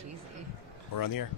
cheesy. We're on the air.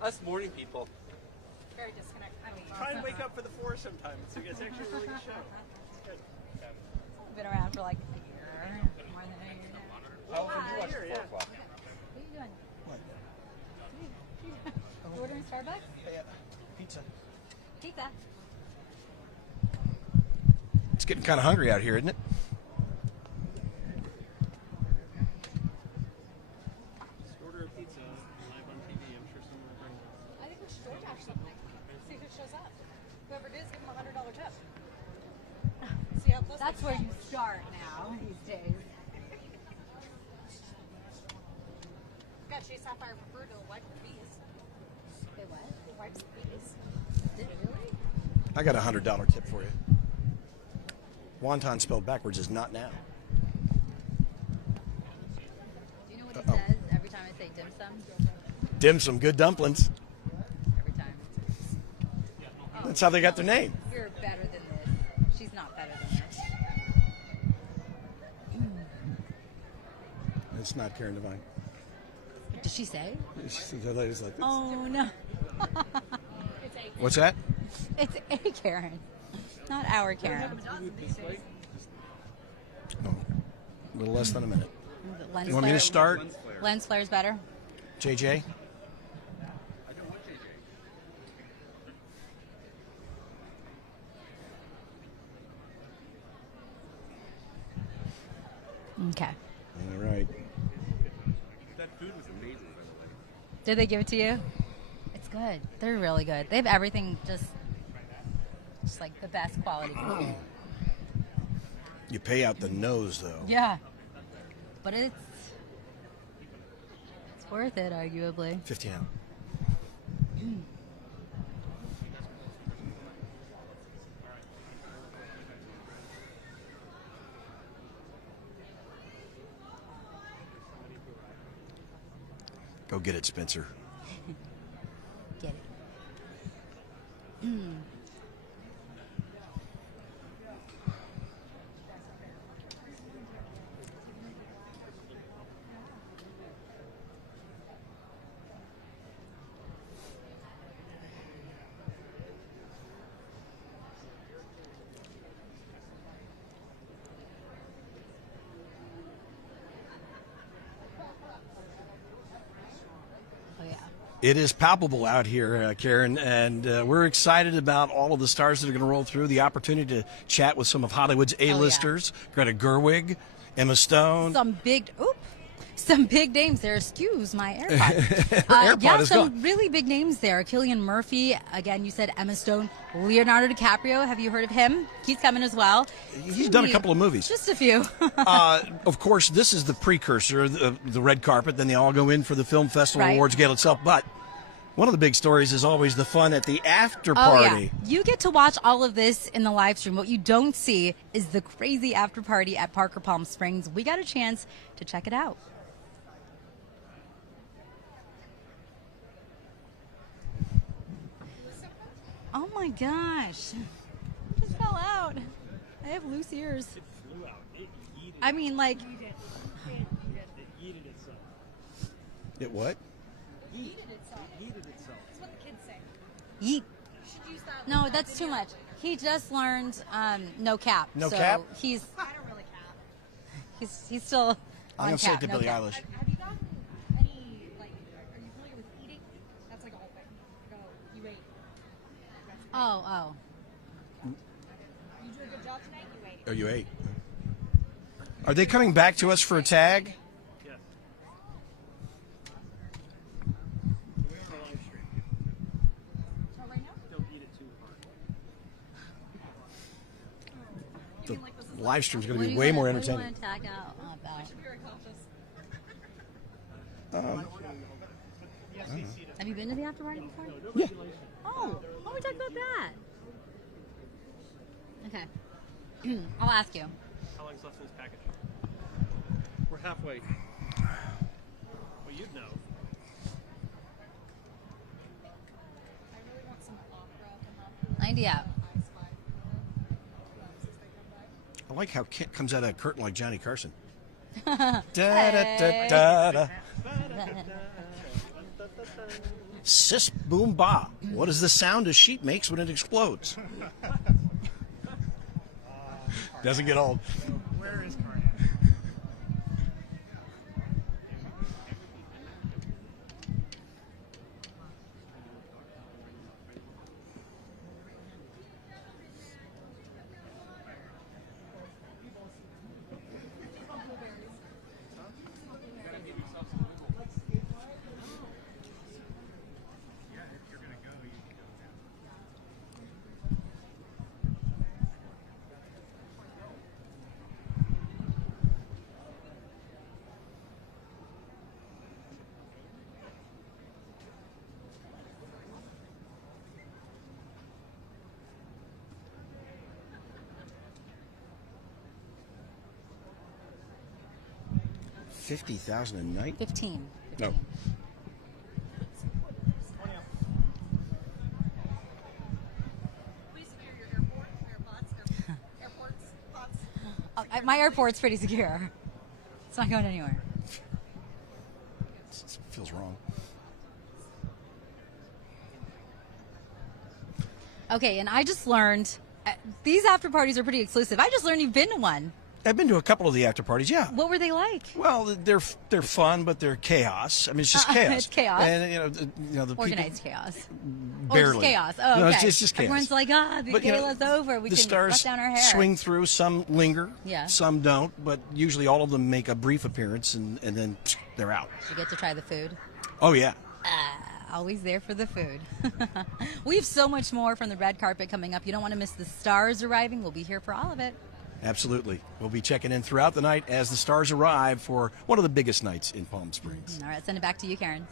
Us morning people. Very disconnected. Try and wake up for the 4 sometimes. It's actually a really good show. It's good. Been around for like a year, more than a year now. How often do you watch Hi. 4 o'clock? What are you doing? You ordering Starbucks? Yeah. Pizza. Pizza. It's getting kind of hungry out here, isn't it? Just order a pizza live on TV. I'm sure someone will bring it. I think we should DoorDash something. See who shows up. Whoever it is, give them $100 tip. See how close. That's where you start now these days. Got Chase Sapphire preferred to wipe the bees. They what? Wipes the bees. Did it really? I got a $100 tip for you. Wonton spelled backwards is not now. Do you know what he says every time I say dim sum? Dim sum, good dumplings. Every time. Oh, That's how they got their name. You're better than this. She's not better than this. It's not Karen Devine. What did she say? The lady's like this. Oh, no. What's that? It's a Karen, not our Karen. Oh, a little less than a minute. Lens You want me to start? Lens flare's better. JJ? I don't want JJ. Okay. All right. That food was amazing, by the way. Did they give it to you? It's good. They're really good. They have everything just like the best quality food. You pay out the nose, though. Yeah. But it's worth it, arguably. 50 out. Go get it, Spencer. Get it. Oh, yeah. It is palpable out here, Karen, and we're excited about all of the stars that are going to roll through, the opportunity to chat with some of Hollywood's A-listers, Greta Gerwig, Emma Stone. Some big names there. Excuse my AirPod. AirPod is some gone. really big names there. Cillian Murphy. Again, you said Emma Stone. Leonardo DiCaprio. Have you heard of him? He's coming as well. He's done a couple of movies. Just a few. Of course, this is the precursor, the red carpet. Then they all go in for the Film Festival Right. Awards Gala itself. But one of the big stories is always the fun at the after Oh, party. yeah. You get to watch all of this in the live stream. What you don't see is the crazy after party at Parker Palm Springs. We got a chance to check it out. Oh my gosh. It just fell out. I have loose ears. It flew out. It yeeted. I mean, like, It yeeted itself. It what? Yeeted itself. It yeeted itself. that's what the kids say. Yeet. No, that's too much. He just learned no cap. No so cap? He's I don't really cap. he's still I'm on going to say cap. it to no Billie cap. Eilish. Have you gotten any, like, are you familiar with eating? That's like a whole thing. Go, you ate. Oh. You do a good job tonight, you ate. Oh, you ate. Are they coming back to us for a tag? Yes. We're on a live stream. Oh, right now? Don't eat it too hard. You mean like this is The live stream's going What to do be you way wanna- more what do you entertaining. wanna tag out about? be very cautious. Have you been to the after party before? Yeah. Oh, why don't we talk about that? Okay. I'll ask you. How long's left in this package? We're halfway. Well, you'd know. I really want some opera from that. 90 out. I like how Kent comes out of that curtain like Johnny Carson. Da, da, da, da, da. Sis boom ba. What is the sound a sheep makes when it explodes? Doesn't get old. Where is Carnage? $50,000 a night? 15. No. Please secure your airport, airports, pots. My airport's pretty secure. It's not going anywhere. It feels wrong. Okay, and I just learned these after parties are pretty exclusive. I just learned you've been to one. I've been to a couple of the after parties, yeah. What were they like? Well, they're fun, but they're chaos. I mean, it's just chaos. It's chaos. And the Organized chaos. people, Or barely. just chaos. Oh, okay. No, it's just chaos. Everyone's like, the But, gala's over. We the can stars let down our hair. swing through. Some linger. Yeah. Some don't. But usually, all of them make a brief appearance, and then they're out. You get to try the food. Oh yeah. Always there for the food. We have so much more from the red carpet coming up. You don't want to miss the stars arriving. We'll be here for all of it. Absolutely. We'll be checking in throughout the night as the stars arrive for one of the biggest nights in Palm Springs. All right, send it back to you, Karen.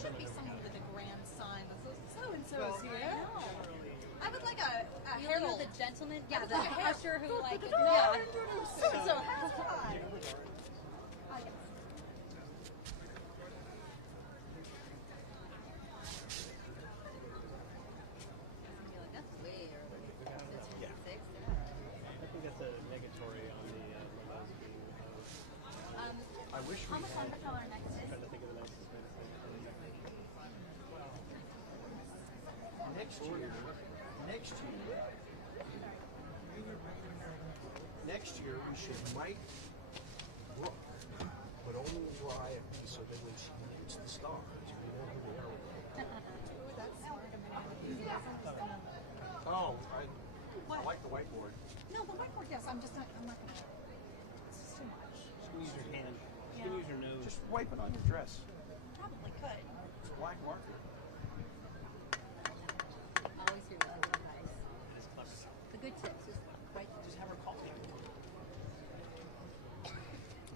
Should be something with a grand sign that says so and so is here. I would like a herald. The gentleman, I would like a usher who like, So and so has time. I think that's a negatory on the logos being. I wish how much longer till our next is? Trying to think of the nicest way to say it. Next year we should write Brooke, but only dry a piece so that when she meets the stars, we know who they are. Oh, I like the whiteboard. No, the whiteboard, yes. I'm not gonna. It's just too much. Just gonna use your hand. Just gonna use your nose. Just wipe it on your dress. Probably could. It's black marker. Always hear that advice. That's clever. The good tips is right. Just have her call you.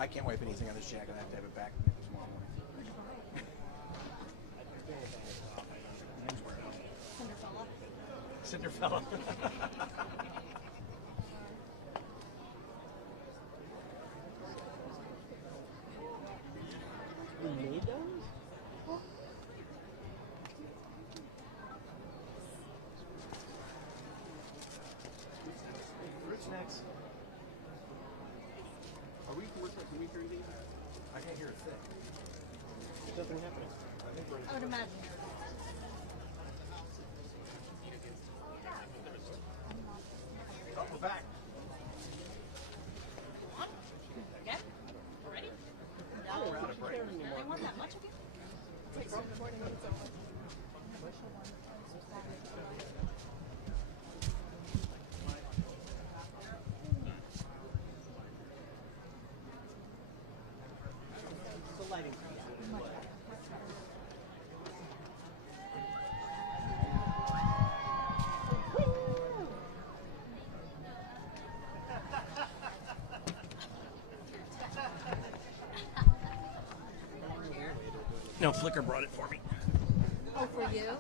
I can't wipe anything on this jacket. I have to have it back tomorrow morning. Cinderfella. You made those? Fruit snacks. Are we working? Can we hear these? I can't hear a thing. There's nothing happening. I think we're. I would imagine. Oh, we're back. Again? Already? No. We're out of break. They want that much of you? The lighting. No, Flickr brought it for me. Oh, for you?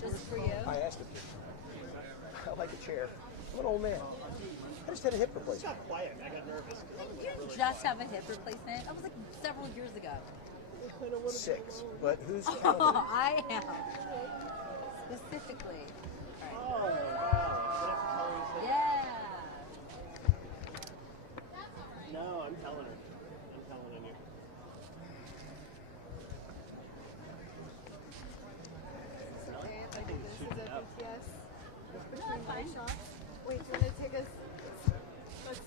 Just for you? I asked him. I like a chair. I'm an old man. I just had a hip replacement. Got quiet. I got nervous. You didn't just have a hip replacement. That was like several years ago. 6, but who's Oh, counting? I am. Specifically. Oh, wow. Yeah. No, I'm telling her. I'm telling on you. I do this as a BTS. Between my shots. Wait, do you want to take us? Let's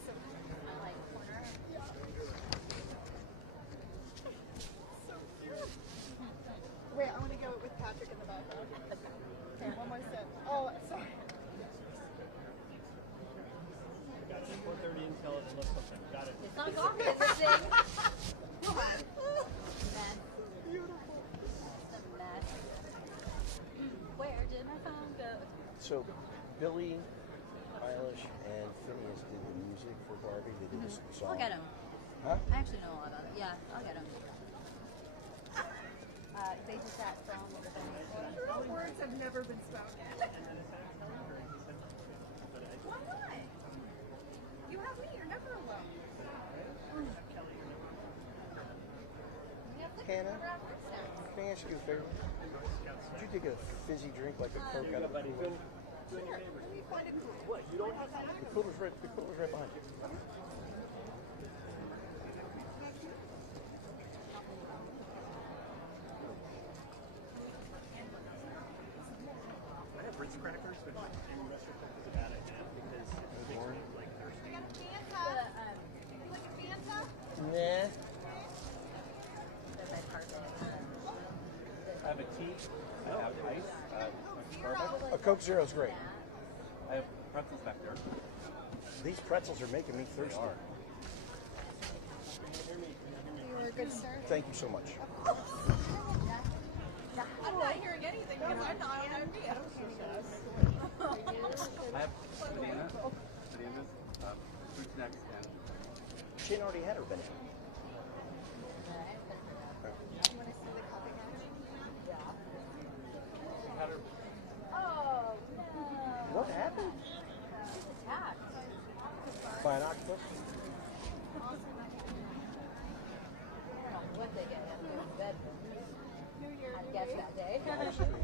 wait, I want to go with Patrick in the background. Okay, one more sip. Oh, sorry. Got it. 4:30 until it looks something. Got it. It's not coffee, is it, Zing? Come on. Mess. Beautiful. It's a mess. Where did my phone go? So, Billie, Eilish, and Finneas did the music for Barbie. They did a song. I'll get him. Huh? I actually know all about it. Yeah, I'll get him. They did that song with the Her words have never been spoken. Why not? You have me. You're never alone. Hannah, can I ask you a favor? Would you take a fizzy drink like a Coke out of the Buddy, cooler? doing your favor. We find it cool. What? You don't have to. The cooler's right behind you. I have Ritz crackers, which in retrospect is a bad idea because it makes me like thirsty. I got a Fanta. You like a Fanta? Nah. I have a tea. I have ice. A Coke Zero's great. I have pretzels back there. These pretzels are making me thirsty. You were a good sir. Thank you so much. I'm not hearing anything because I'm not on idea. I have bananas, fruit snacks, and Chin already had her banana. You want to see the cupping action? Oh, no. What happened? Attacked. By an octopus? I don't know what they get in their bedroom. New Year, I new guess me. that day. Live stream.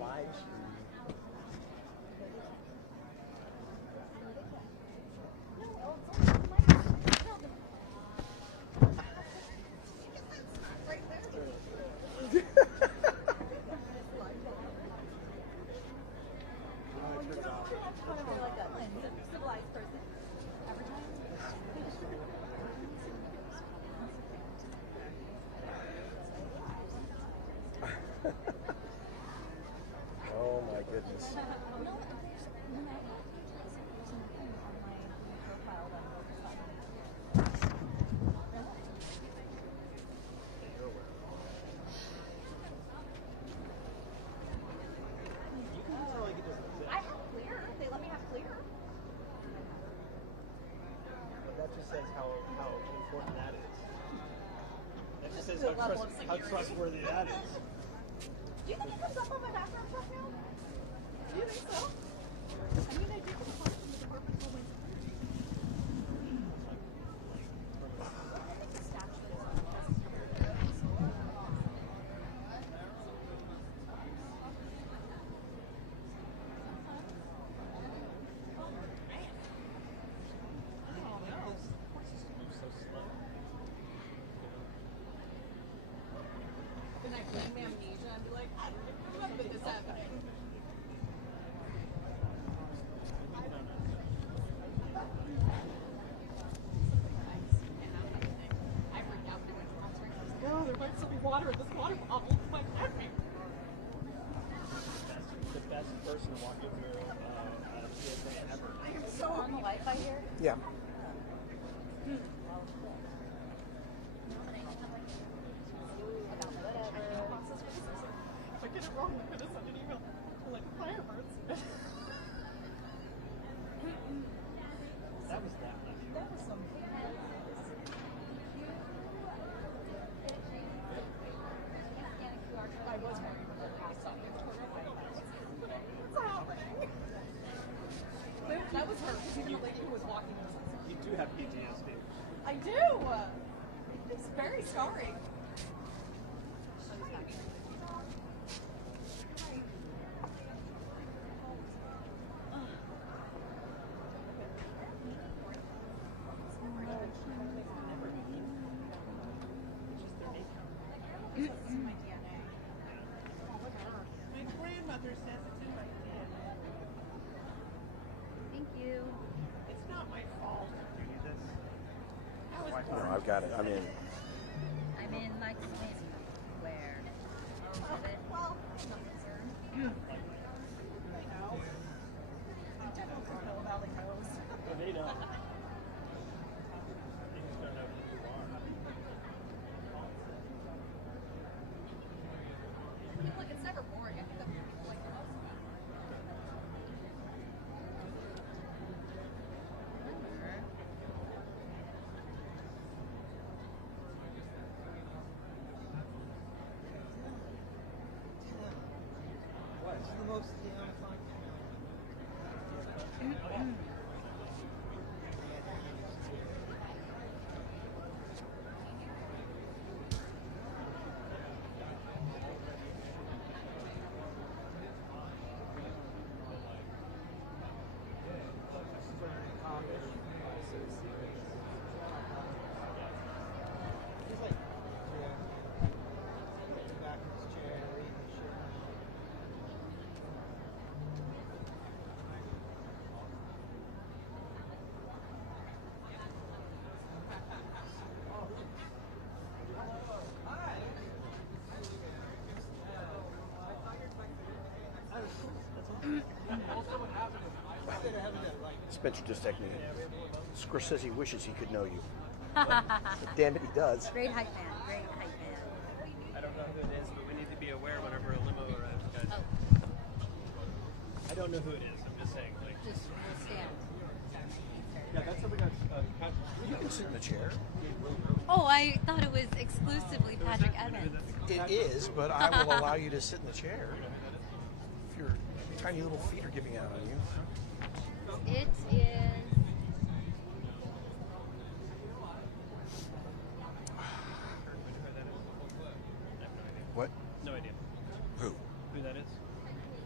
Live stream. Civilized person. Oh my goodness. I have clear. They let me have clear. but that just says how important that is. says the level of how security. trustworthy that is. Do you think it comes up on my background check now? Do you think so? I mean, I did report to the Department of Homeland Security. Then I blame amnesia and be like, I don't even remember this happening. I freaked out when I went to concert. I was like, oh, there might still be water in this water bottle. It's like, epic. The best person to walk you through TSA ever. I am so On the Wi-Fi here. Yeah. If I get it wrong, I'm gonna send an email to like Firebirds. That was that. That was some. I was wondering when I saw Victoria. What's happening? That was her, because even the lady who was walking was like, You do have PTSD. I do! It's very scarring. It's in my DNA. Oh, look at her. My grandmother says it's in my DNA. Thank you. It's not my fault. You need this? I was No, I've got it. I'm in. I'm in like where? well, I'm not concerned. I know. General Coachella Valley knows. Well, they don't. They just don't know who you are. Look, it's never boring. I think that's what people like the most about it. What? It's the most, Spencer just texted me. Scorsese wishes he could know you. Damn it, he does. Great hype man. Great hype man. I don't know who it is, but we need to be aware whenever a limo arrives, guys. Oh, I don't know who it is. I'm just saying. Like, just we'll stand. yeah, that's something that's You can sit in the chair. Oh, I thought it was exclusively Patrick Evans. It is, but I will allow you to sit in the chair. If your tiny little feet are giving out on you. It is. What? No idea Who? who that is.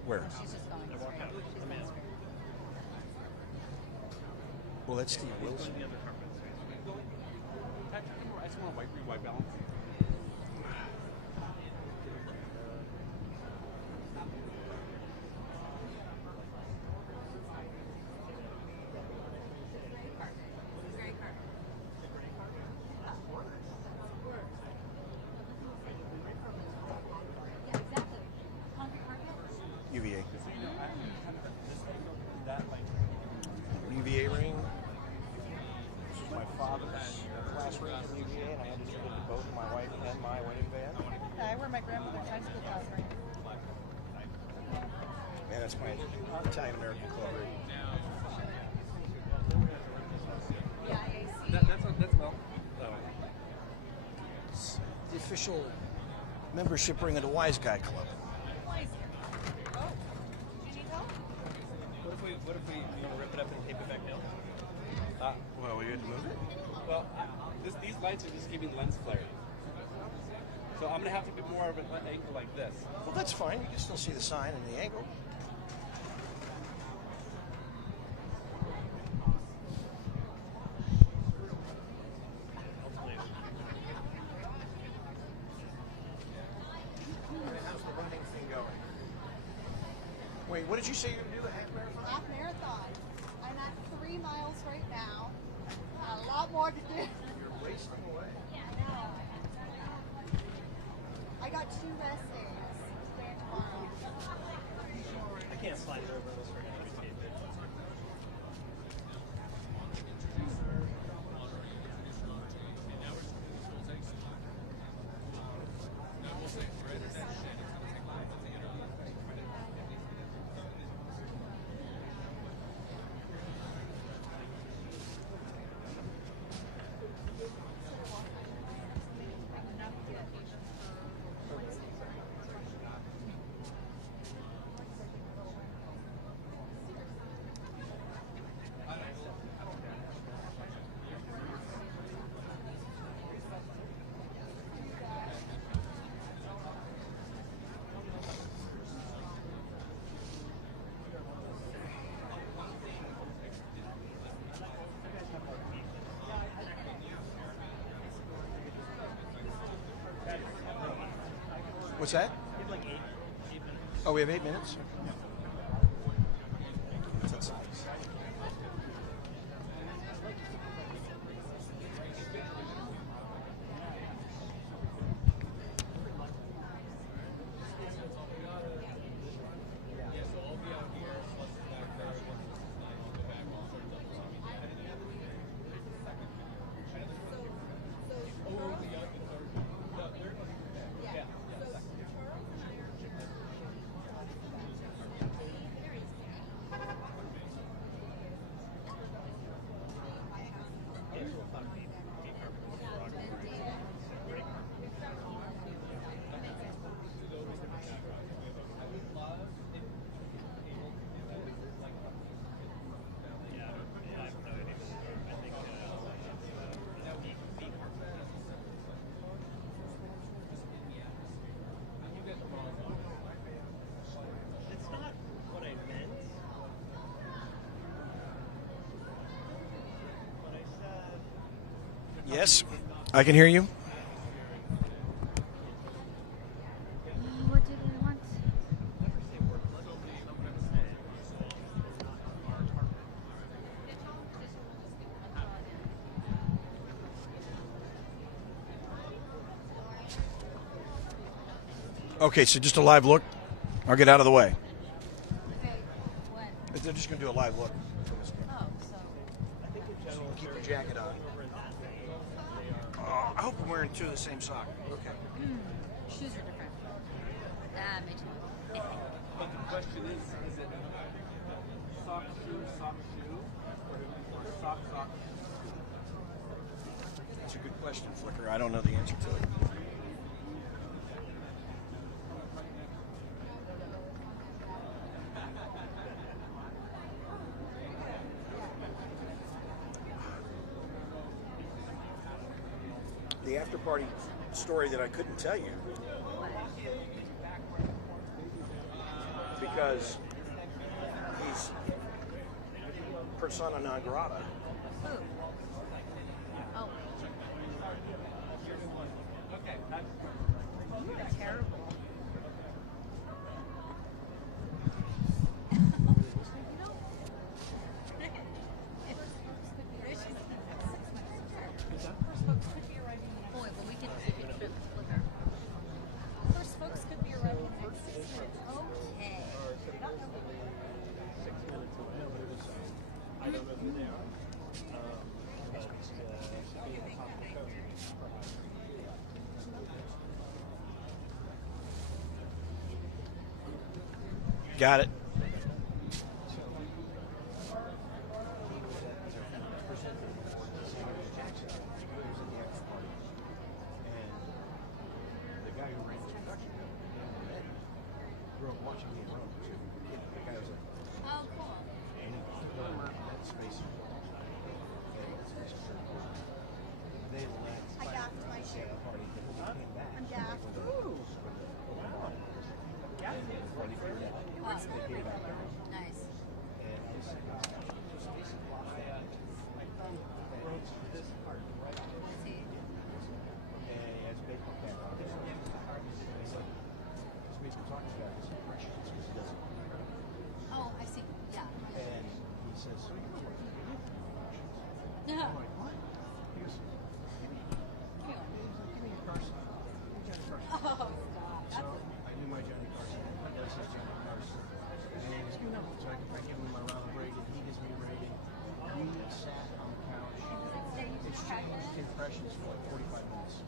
Where? She's just going I walk straight. out. She's I'm going in. straight. Well, that's Steve He's Wilson. going the other carpet. I just want to white balance. Yeah, exactly. Concrete carpet? UVA. That like UVA ring. This is my father's class ring from UVA, and I had to give it to both my wife and my wedding band. I wear my grandmother's high school class ring. Man, that's my Italian American club ring. The IAC. that's well. the official membership ring of the Wise Guy Club. Oh, do you need help? What if we want to rip it up and tape it back down? Well, we had to move it. Well, these lights are just giving lens flare. So I'm going to have to be more of an angle like this. Well, that's fine. You can still see the sign and the angle. How's the running thing going? Wait, what did you say you were going to do? A half marathon? Half marathon. I'm at 3 miles right now. Got a lot more to do. You're wasting away. I got 2 rest days today and tomorrow. I can't slide it over this right now. Tape it. What's that? Oh, we have 8 minutes? That's nice. Yes, I can hear you. What do they want? Okay, so just a live look. I'll get out of the way. Okay, when? They're just going to do a live look. Oh, so. So you can keep your jacket on. Oh, I hope I'm wearing 2 of the same sock. Okay. Shoes are different. Ah, me too. But the question is it sock, shoe, or sock, shoe? That's a good question, Flicker. I don't know the answer to it. The after party story that I couldn't tell you because he's persona non grata. Who? Oh. You're terrible. Boy, well, we could flip her. First folks could be arriving in the next 6 minutes. Okay. I don't know who they are. Got it. impressions for like 45 minutes,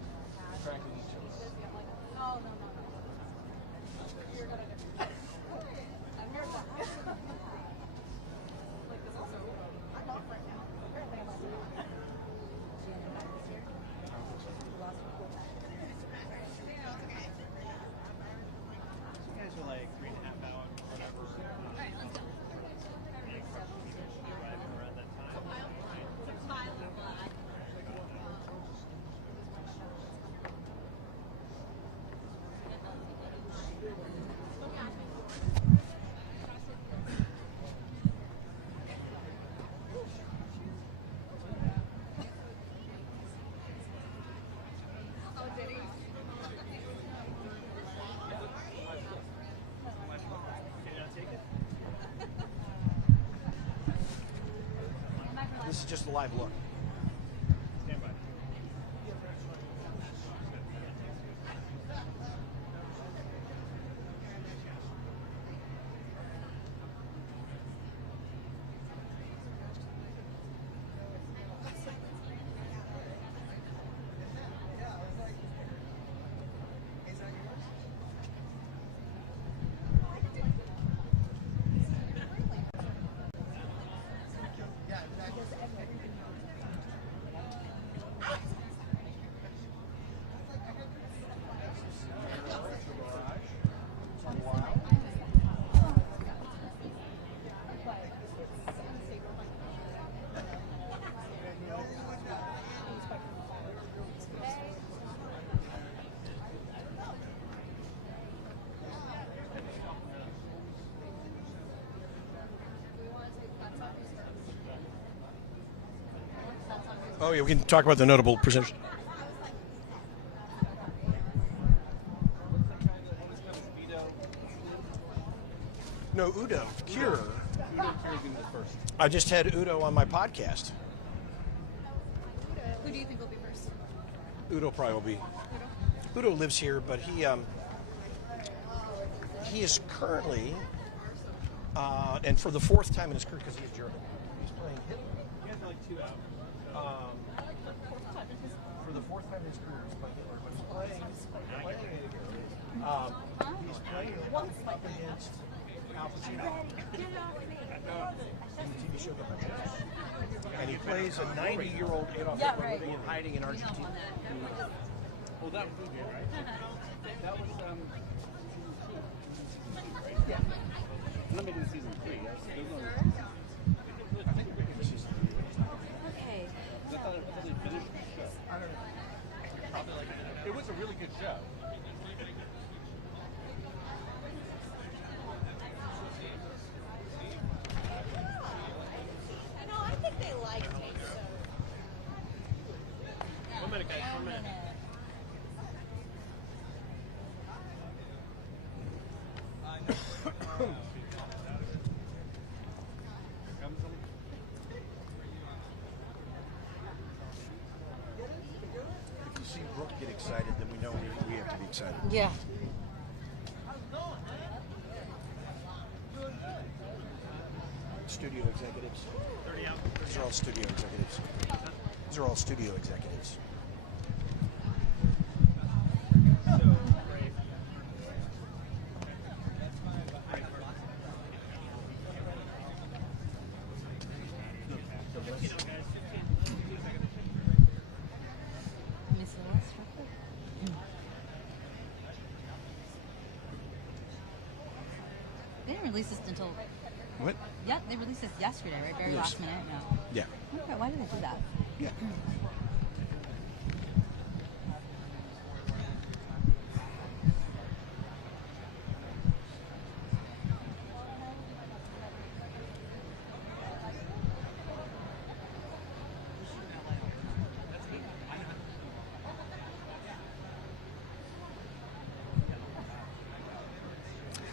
tracking each other. Oh, no. You're gonna do I've heard that. Like this also, I'm off right now. Apparently I'm off. You guys are like 3.5 hours, whatever. Alright, let's go. Arriving around that time. This is just a live look. Stand by. Oh, yeah, we can talk about the notable presenters. No, Udo Kier. Udo Kier do this first. I just had Udo on my podcast. Who do you think will be first? Udo probably will be. Udo lives here, but he is currently, and for the fourth time in his career, because he is German, he's playing Hitler. You guys are like 2 hours. For the fourth time in his career, he's playing Hitler, but he's playing up against Al Pacino in the TV show The Huntress. And he plays a 90-year-old Adolf Hitler living in hiding in Argentina. Well, that was good, right? That was Yeah. not making season 3. There's no. Okay. I thought they finished the show. I don't know. It was a really good show. No, I think they liked me, so. 1 minute, guys. 1 minute. If you see Brooke get excited, then we know we have to be excited. Yeah. Studio executives. 30 out. These are all studio executives. These are all studio executives. Miss Willis, they didn't release this until. What? Yeah, they released this yesterday, right? Very Yes. last minute. Yeah. Yeah. Okay, why did they do that? Yeah.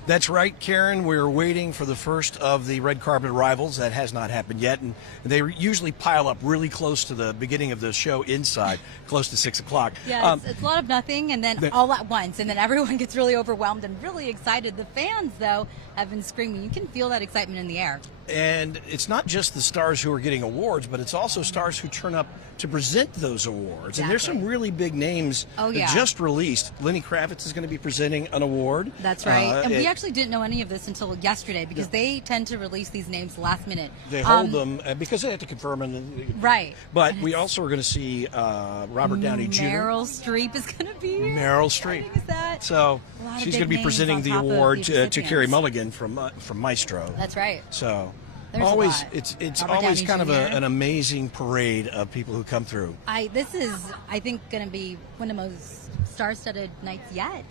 That's right, Karen. We're waiting for the first of the red carpet arrivals. That has not happened yet, and they usually pile up really close to the beginning of the show inside, close to 6 o'clock. Yeah, it's a lot of nothing, and then all at once, and then everyone gets really overwhelmed and really excited. The fans, though, have been screaming. You can feel that excitement in the air. And it's not just the stars who are getting awards, but it's also stars who turn up to present those awards. And there's some Exactly. really big names Oh, that yeah. just released. Lenny Kravitz is going to be presenting an award. That's right. And we it- actually didn't know any of this until yesterday because they tend to release these names last minute. They hold them because they have to confirm them. Right. But we also are going to see Robert Downey Jr. Meryl Streep is going to be here. Meryl How Streep. exciting is that? So A lot of she's big going to be names presenting on the top of award the to Carrie recipients. Mulligan from Maestro. That's right. So There's a always lot. it's Robert always Downey kind of Jr.. an amazing parade of people who come through. This is, I think, going to be one of the most star-studded nights yet.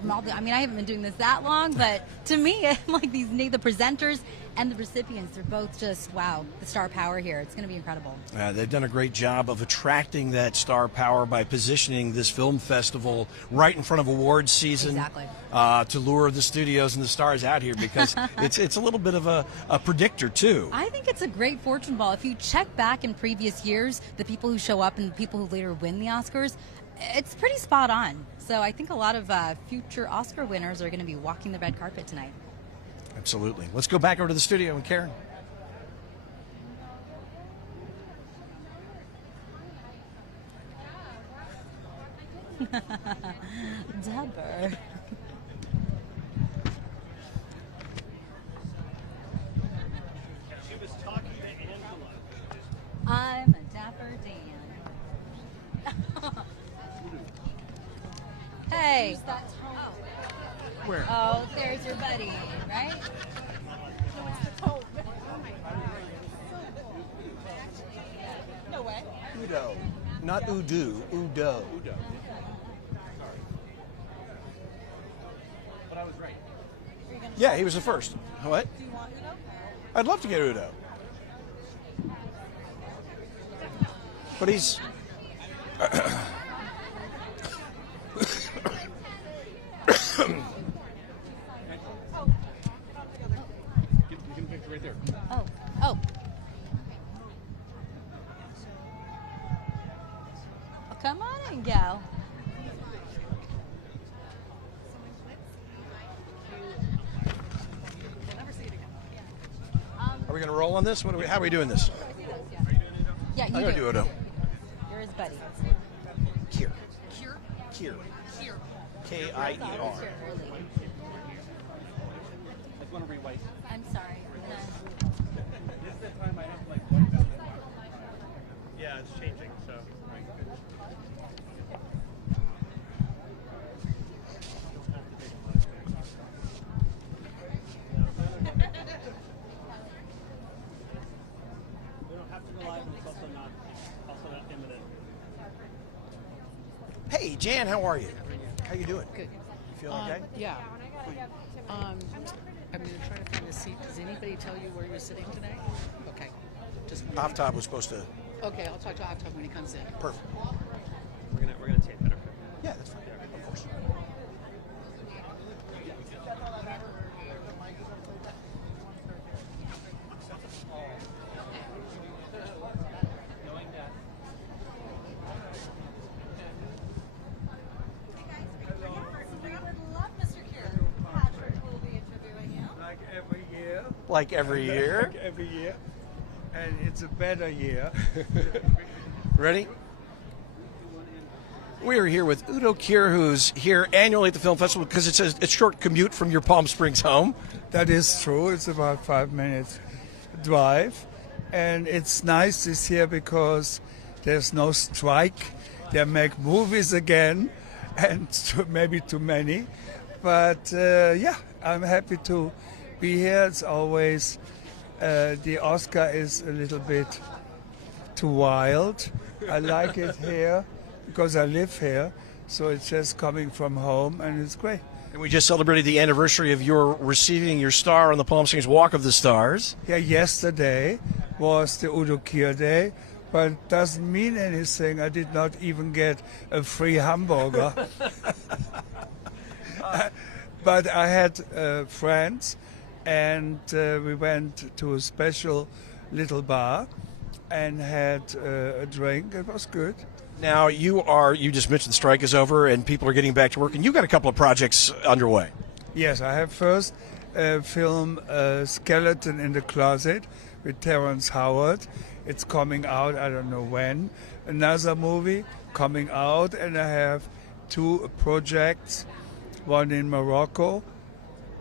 From all I haven't been doing this that long, but to me, like the presenters and the recipients are both just, wow, the star power here. It's going to be incredible. They've done a great job of attracting that star power by positioning this film festival right in front of awards season. Exactly. To lure the studios and the stars out here because it's a little bit of a predictor too. I think it's a great fortune ball. If you check back in previous years, the people who show up and the people who later win the Oscars, it's pretty spot on. So I think a lot of future Oscar winners are going to be walking the red carpet tonight. Absolutely. Let's go back over to the studio and Karen. Dapper. She was talking to Angela. I'm a dapper Dan. Hey. Use that tone. Where? Oh, there's your buddy, right? No, it's the tone. No way. Udo. Not Udo. Udo. Udo. But I was right. Yeah, he was the first. What? Do you want Udo? I'd love to get Udo. But he's... You can pick it right there. Oh. Oh, come on in, gal. Are we going to roll on this? How are we doing this? Yeah, you I'm going to do Udo. You're his buddy. Kier. Kier? Kier. Kier. K-I-E-R. I just want to rewrite. I'm sorry. This is the time I have like one belt. Yeah, it's changing, so. We don't have to go live, and it's also not imminent. Hey, Jan, how are you? How you doing? Good. You feeling okay? Yeah. I'm going to try to find a seat. Does anybody tell you where you're sitting today? Okay. Just Aftab was supposed to... Okay, I'll talk to Aftab when he comes in. Perfect. We're gonna tape it. Yeah, that's fine. Of course. We would love Mr. Kier. Patrick will be interviewing you. Like every year. Like every year. Like every year. And it's a better year. Ready? We are here with Udo Kier, who's here annually at the film festival because it's a short commute from your Palm Springs home. That is true. It's about 5 minutes drive. And it's nice this year because there's no strike. They make movies again, and maybe too many. But yeah, I'm happy to be here. It's always, the Oscar is a little bit too wild. I like it here because I live here. So it's just coming from home, and it's great. And we just celebrated the anniversary of your receiving your star on the Palm Springs Walk of the Stars. Yeah, yesterday was the Udo Kier Day, but it doesn't mean anything. I did not even get a free hamburger. But I had friends, and we went to a special little bar and had a drink. It was good. Now, you just mentioned the strike is over and people are getting back to work, and you've got a couple of projects underway. Yes, I have first film Skeleton in the Closet with Terrence Howard. It's coming out, I don't know when. Another movie coming out, and I have 2 projects, one in Morocco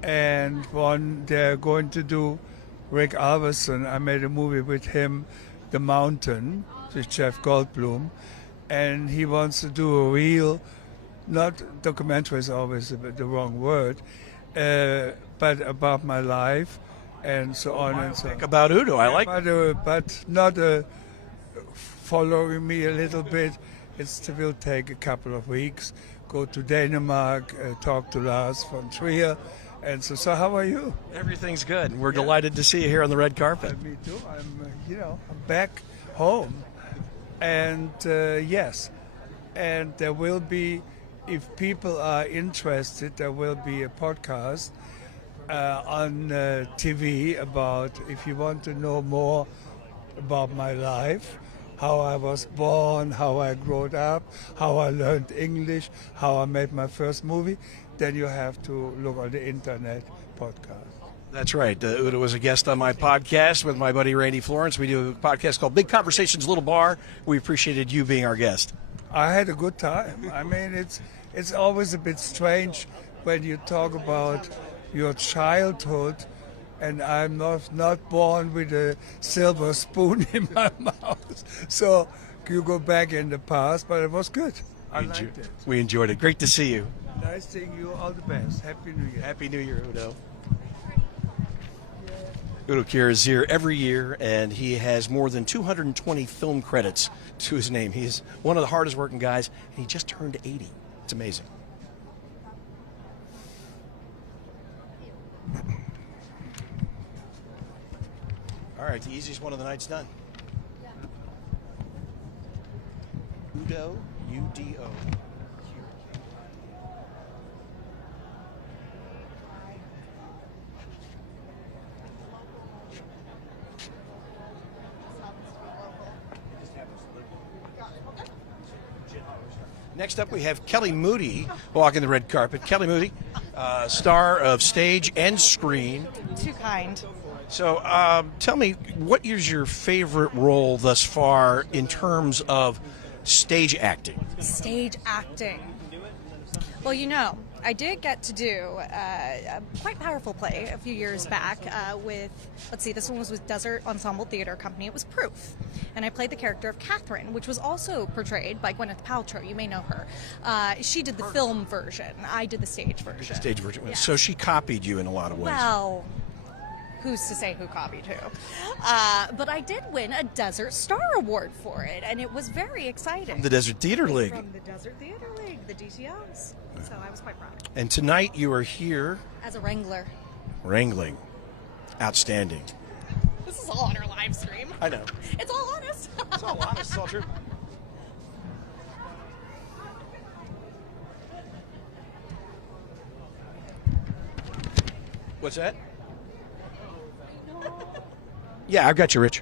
and one they're going to do Rick Alverson. I made a movie with him, The Mountain, with Jeff Goldblum, and he wants to do a real, not documentary is always the wrong word, but about my life and so on and so on. About Udo, I like. But not following me a little bit. It will take a couple of weeks. Go to Denmark, talk to Lars von Trier. And so how are you? Everything's good. We're delighted to see you here on the red carpet. Me too. I'm back home. And yes, and there will be, if people are interested, there will be a podcast on TV about, if you want to know more about my life, how I was born, how I grew up, how I learned English, how I made my first movie, then you have to look on the internet podcast. That's right. Udo was a guest on my podcast with my buddy Randy Florence. We do a podcast called Big Conversations, Little Bar. We appreciated you being our guest. I had a good time. I mean, it's always a bit strange when you talk about your childhood, and I'm not born with a silver spoon in my mouth. So you go back in the past, but it was good. I liked it. We enjoyed it. Great to see you. Nice seeing you. All the best. Happy New Year. Happy New Year, Udo. Udo Kier is here every year, and he has more than 220 film credits to his name. He's one of the hardest working guys, and he just turned 80. It's amazing. All right, the easiest one of the night's done. Udo, U-D-O. Next up, we have Kelly Moody walking the red carpet. Kelly Moody, star of stage and screen. Too kind. So tell me, what is your favorite role thus far in terms of stage acting? Stage acting. Well, you know, I did get to do a quite powerful play a few years back with, let's see, this one was with Desert Ensemble Theater Company. It was Proof. And I played the character of Catherine, which was also portrayed by Gwyneth Paltrow. You may know her. She did the film version. I did the stage version. Stage version. Yes. So she copied you in a lot of ways. Well, who's to say who copied who? But I did win a Desert Star Award for it, and it was very exciting. From the Desert Theater League. From the Desert Theater League, the DTOs. So I was quite proud. And tonight you are here. As a wrangler. Wrangling. Outstanding. This is all on our live stream. I know. It's all honest. It's all honest. It's all true. What's that? Yeah, I've got you, Rich.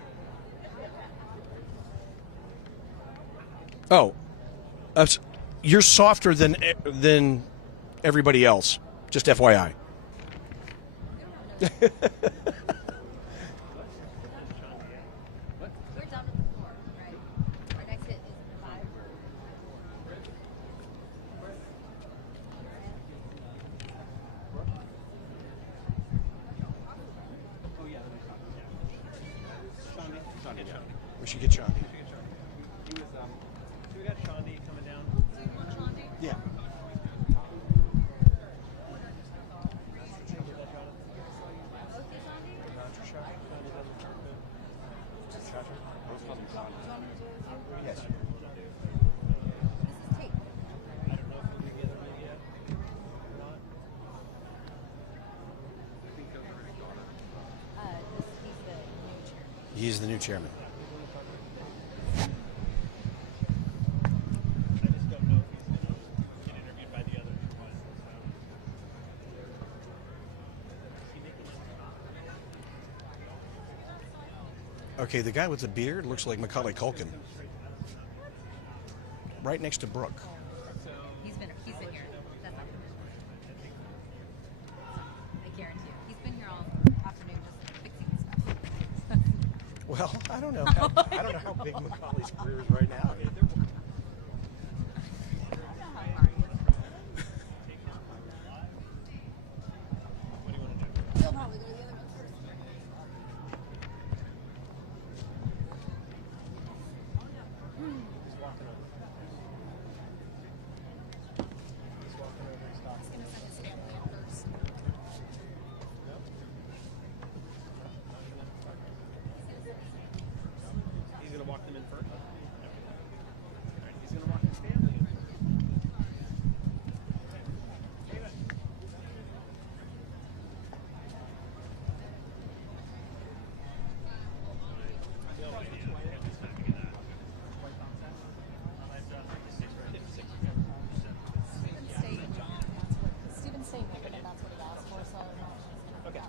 Oh, you're softer than everybody else. Just FYI. We should get Sean. So we got Shandi coming down. Yeah. Yes. He's the new chairman. I just don't know if he's going to get interviewed by the other ones. Okay, the guy with the beard looks like Macaulay Culkin. Right next to Brooke. He's been here. That's not I guarantee you. He's been Well, I don't know. I don't know how big Macaulay's career is right now. He'll probably go to the other one first. He's walking over. He's walking over and stopping. He's gonna send his family in first. He's gonna walk them in first. Alright, he's gonna walk his family in first. Steven's saying that, and that's what he asked for, so I'm not sure. Okay.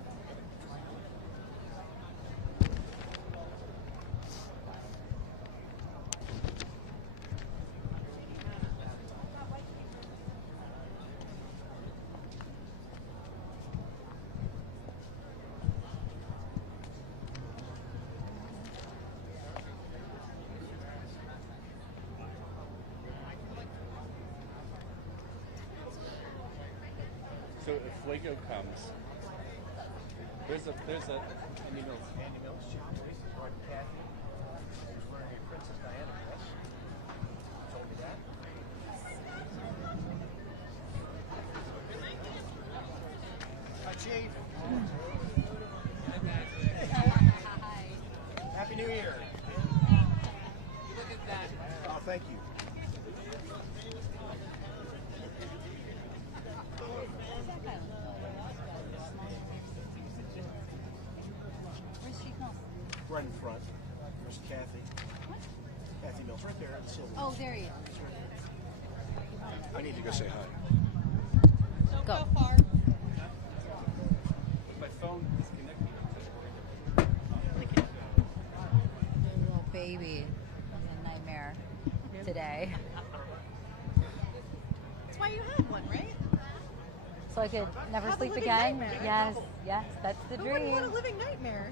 So if Fuego comes, there's a Andy Mills, Chief of Police, his wife Kathy, who's wearing a Princess Diana dress. Told me that. Hi, Chief. Happy New Year. look at that. Oh, thank you. Where's Chief Mills? Right in front. There's Kathy. Kathy Mills, right there in the silver. Oh, there he is. I need to go say hi. Go. My phone disconnected. The little baby was a nightmare today. That's why you had one, right? So I could never Have a sleep living again. nightmare. Yes, that's the Who wouldn't dream. want a living nightmare?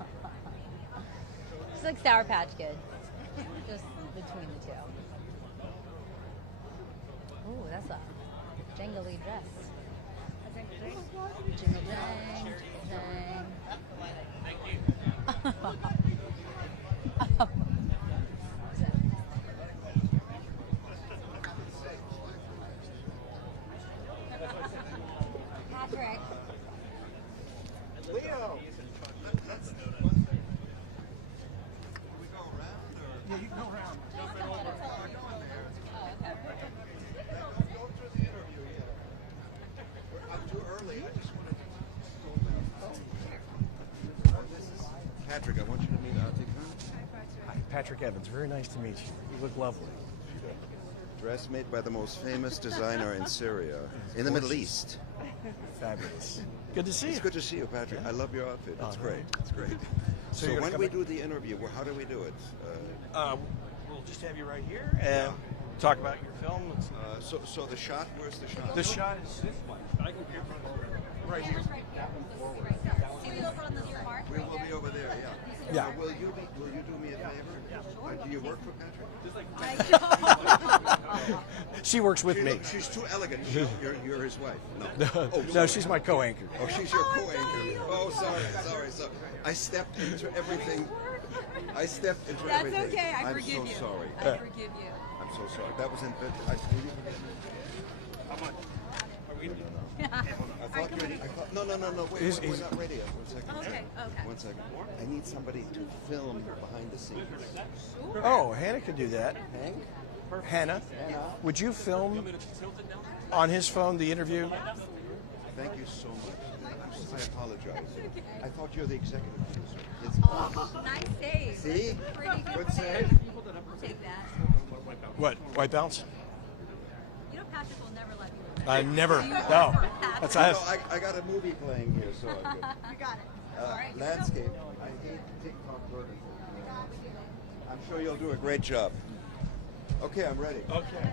It's like Sour Patch Kid, just between the two. Ooh, that's a jangly dress. Jingle jang, jang. Thank you. Patrick. Leo! Yeah, you can go around. Go through the interview, yeah. I'm too early. I just wanted to. This is Patrick. I want you to meet Auntie Khan. Hi, Patrick Evans. Very nice to meet you. You look lovely. Dress made by the most famous designer in Syria, in the Middle East. Fabulous. Good to see It's you. good to see you, Patrick. I love your outfit. It's great. It's great. So So you're when gonna we come do the interview, how do we do it? We'll just have you right here and talk about your film. So the shot. Where's the shot? The shot is This one. I can hear right here. See me over on the smart? We will be over there. Yeah. Yeah. Will you do me a favor? Do you work for Patrick? She works with me. She's too elegant. You're his wife. No. No, she's my co-anchor. Oh, she's your co-anchor. Oh, sorry. I stepped into everything. That's everything. okay. I I'm forgive so you. sorry. I forgive you. I'm so sorry. That was in bed. How much? Are we? No. Wait, He's- we're not ready yet. 1 second. Okay. 1 second. I need somebody to film behind the scenes. Oh, Hannah could do that. Hank? Hannah, would you film on his phone the interview? Thank you so much. I apologize. I thought you're the executive producer. It's Nice save. See? Pretty Good good save. Take that. What? White bounce? You know Patrick will never let you. I never. No. That's No, I got a movie playing here, so I'm good. You got it. Landscape. I hate TikTok vertical. I'm sure you'll do a great job. Okay, I'm ready. Okay.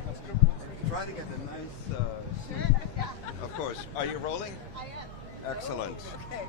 Try to get a nice scene. Of course. Are you rolling? I am. Excellent. Okay.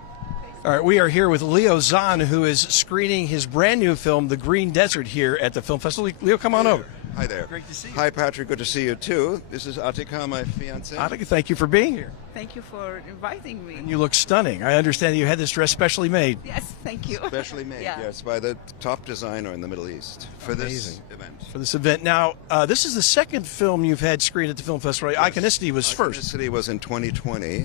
All right, we are here with Leo Zan, who is screening his brand new film, The Green Desert, here at the film festival. Leo, come on over. Hi there. Great to see you. Hi, Patrick. Good to see you, too. This is Atika, my fiancée. Atika, thank you for being here. Thank you for inviting me. And you look stunning. I understand that you had this dress specially made. Yes, thank you. Specially made, Yeah. yes, by the top designer in the Middle East for this event. For this event. Now, this is the second film you've had screened at the film festival. Yes. Iconicity was first. Iconicity was in 2020,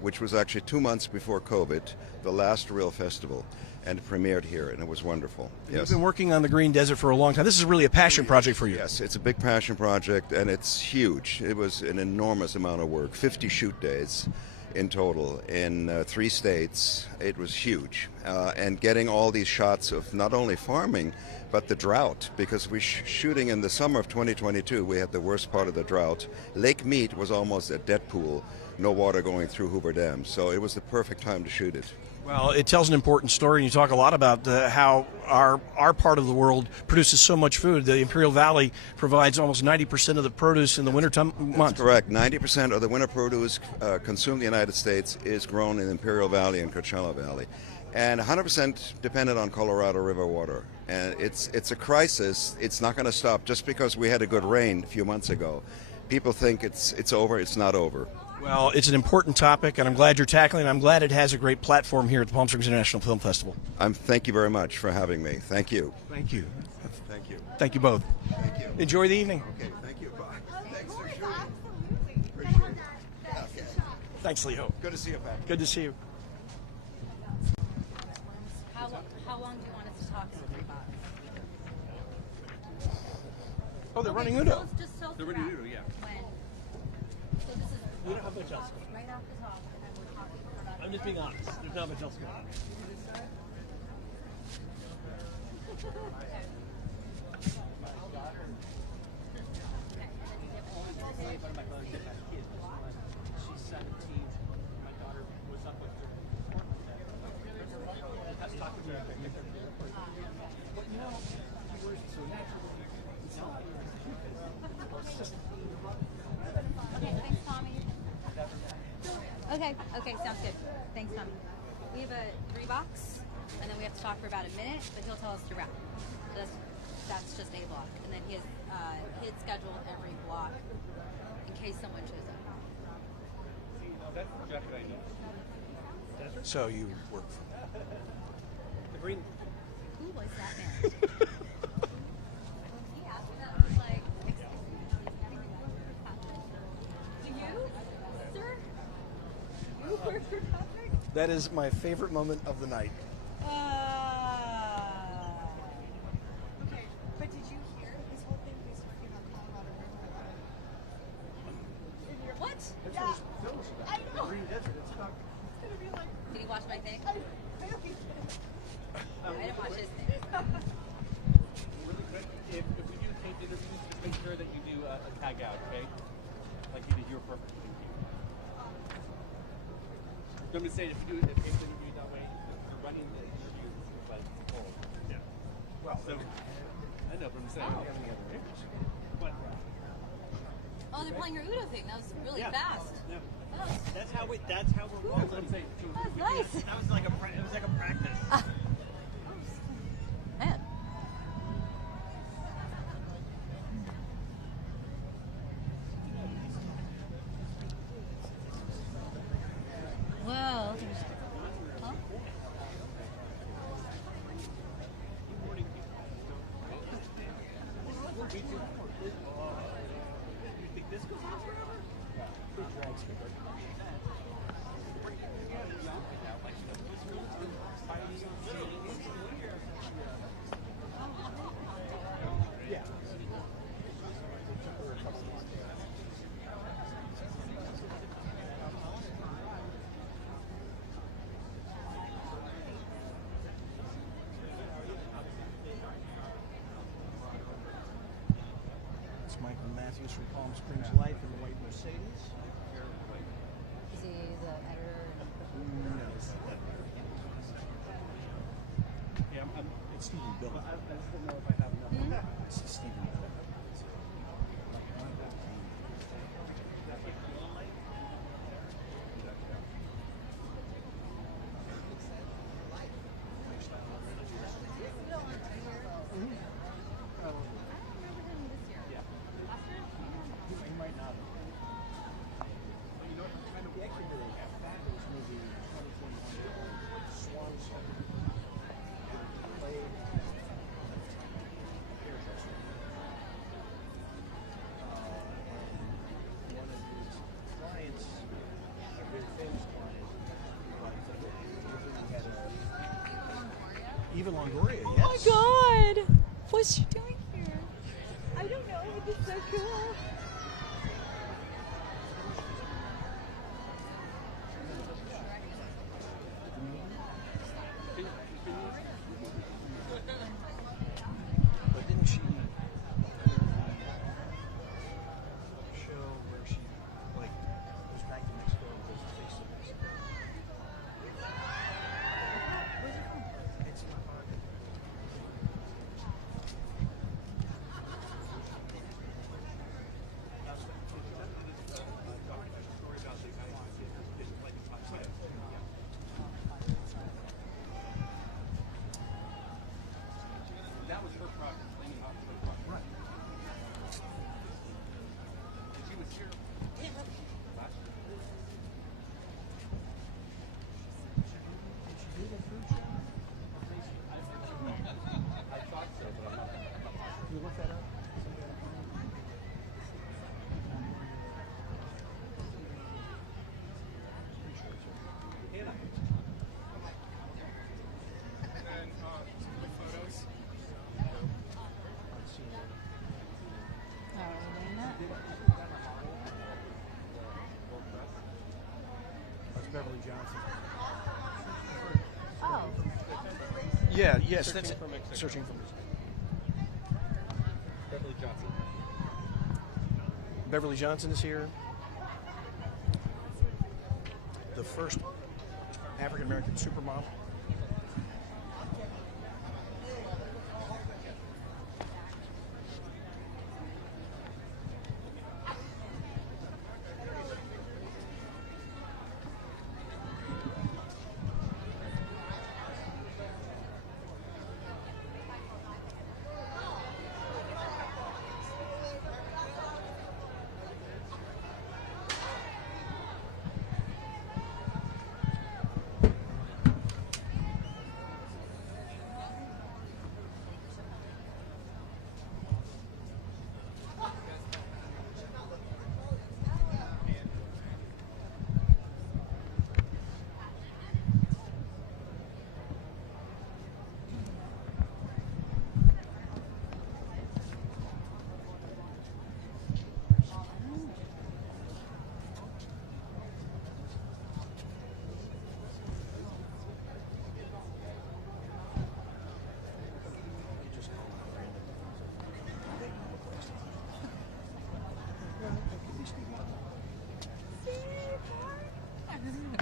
which was actually 2 months before COVID, the last real festival, and it premiered here, and it was wonderful. You've Yes. been working on The Green Desert for a long time. This is really a passion project for you. Yes, it's a big passion project, and it's huge. It was an enormous amount of work, 50 shoot days in total in 3 states. It was huge. And getting all these shots of not only farming, but the drought, because we shooting in the summer of 2022, we had the worst part of the drought. Lake Mead was almost a dead pool, no water going through Hoover Dam, so it was the perfect time to shoot it. Well, it tells an important story, and you talk a lot about how our part of the world produces so much food. The Imperial Valley provides almost 90% of the produce in the winter months. That's correct. 90% of the winter produce consumed in the United States is grown in the Imperial Valley and Coachella Valley, and 100% dependent on Colorado River water. And it's a crisis. It's not going to stop just because we had a good rain a few months ago. People think it's over. It's not over. Well, it's an important topic, and I'm glad you're tackling it. I'm glad it has a great platform here at the Palm Springs International Film Festival. Thank you very much for having me. Thank you. Thank you. Thank you. Thank you both. Thank you. Enjoy the evening. Okay, thank you. Bye. Thanks for shooting. Okay. Thanks, Leo. Good to see you, Pat. Good to see you. How long do you want us to talk to the 3 bots? Oh, they're running Udo. They're running Udo, yeah. So this is We don't have much else. right off the top, and then we're talking for about I'm just being honest. There's not much else going on. She's 17. My daughter was up with her. I was talking to her. But you know, she wears it so naturally. Okay, thanks, Tommy. Okay, sounds good. Thanks, Tommy. We have a 3 box, and then we have to talk for about a minute, but he'll tell us to wrap. So that's just a block, and then he has his schedule every block in case someone shows up. That's the jacket I need. So you work for The green. Who was that man? He asked me that, I was like, excuse me. Do you, sir? You work for Patrick? That is my favorite moment of the night. Okay, but did you hear this whole thing he's working on Colorado River? What? Yeah, I know. Green desert. It's about. It's gonna be like. Did he watch my thing? I really did. I didn't watch his thing. Really quick, if we do taped interviews, just make sure that you do a tag out, okay? Like you did your perfect. Thank you. I'm just saying, if you do a taped interview that way, you're running the interview like full. Yeah. Well, so I know, but I'm saying. What? Oh, they're playing your Udo thing. That was really fast. Yeah. Oh, That's how we're rolling. That's what I'm saying. So that's nice. That was like a practice. Man. Well, there's. Huh? You think this goes on forever? It's Michael Matthews from Palm Springs Life in the white Mercedes. Is he the editor? Yeah, It's Stephen Billie. I just don't know if I have enough. It's Stephen Billie. Eva Longoria. Oh Yes. my God! What's she doing here? I don't know. It's so cool. But didn't she show where she like goes back to Mexico and goes to face the Mexico? Where's it from? It's my father. That was her project. Right. She was here last year. I thought so, but I'm not. You look that up? Hannah. And the photos. Oh, are we doing that? That's Beverly Johnson. Oh. Yeah, yes, Searching that's it. for Mexico. Searching for Mexico. Beverly Johnson. Beverly Johnson is here. The first African American supermodel.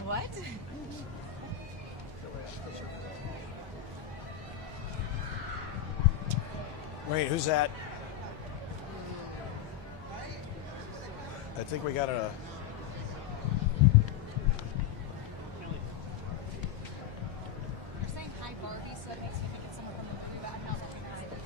What? Wait, who's that? I think we got a. They're saying hi Barbie, so it makes me think it's someone from the movie, but I'm not recognizing it.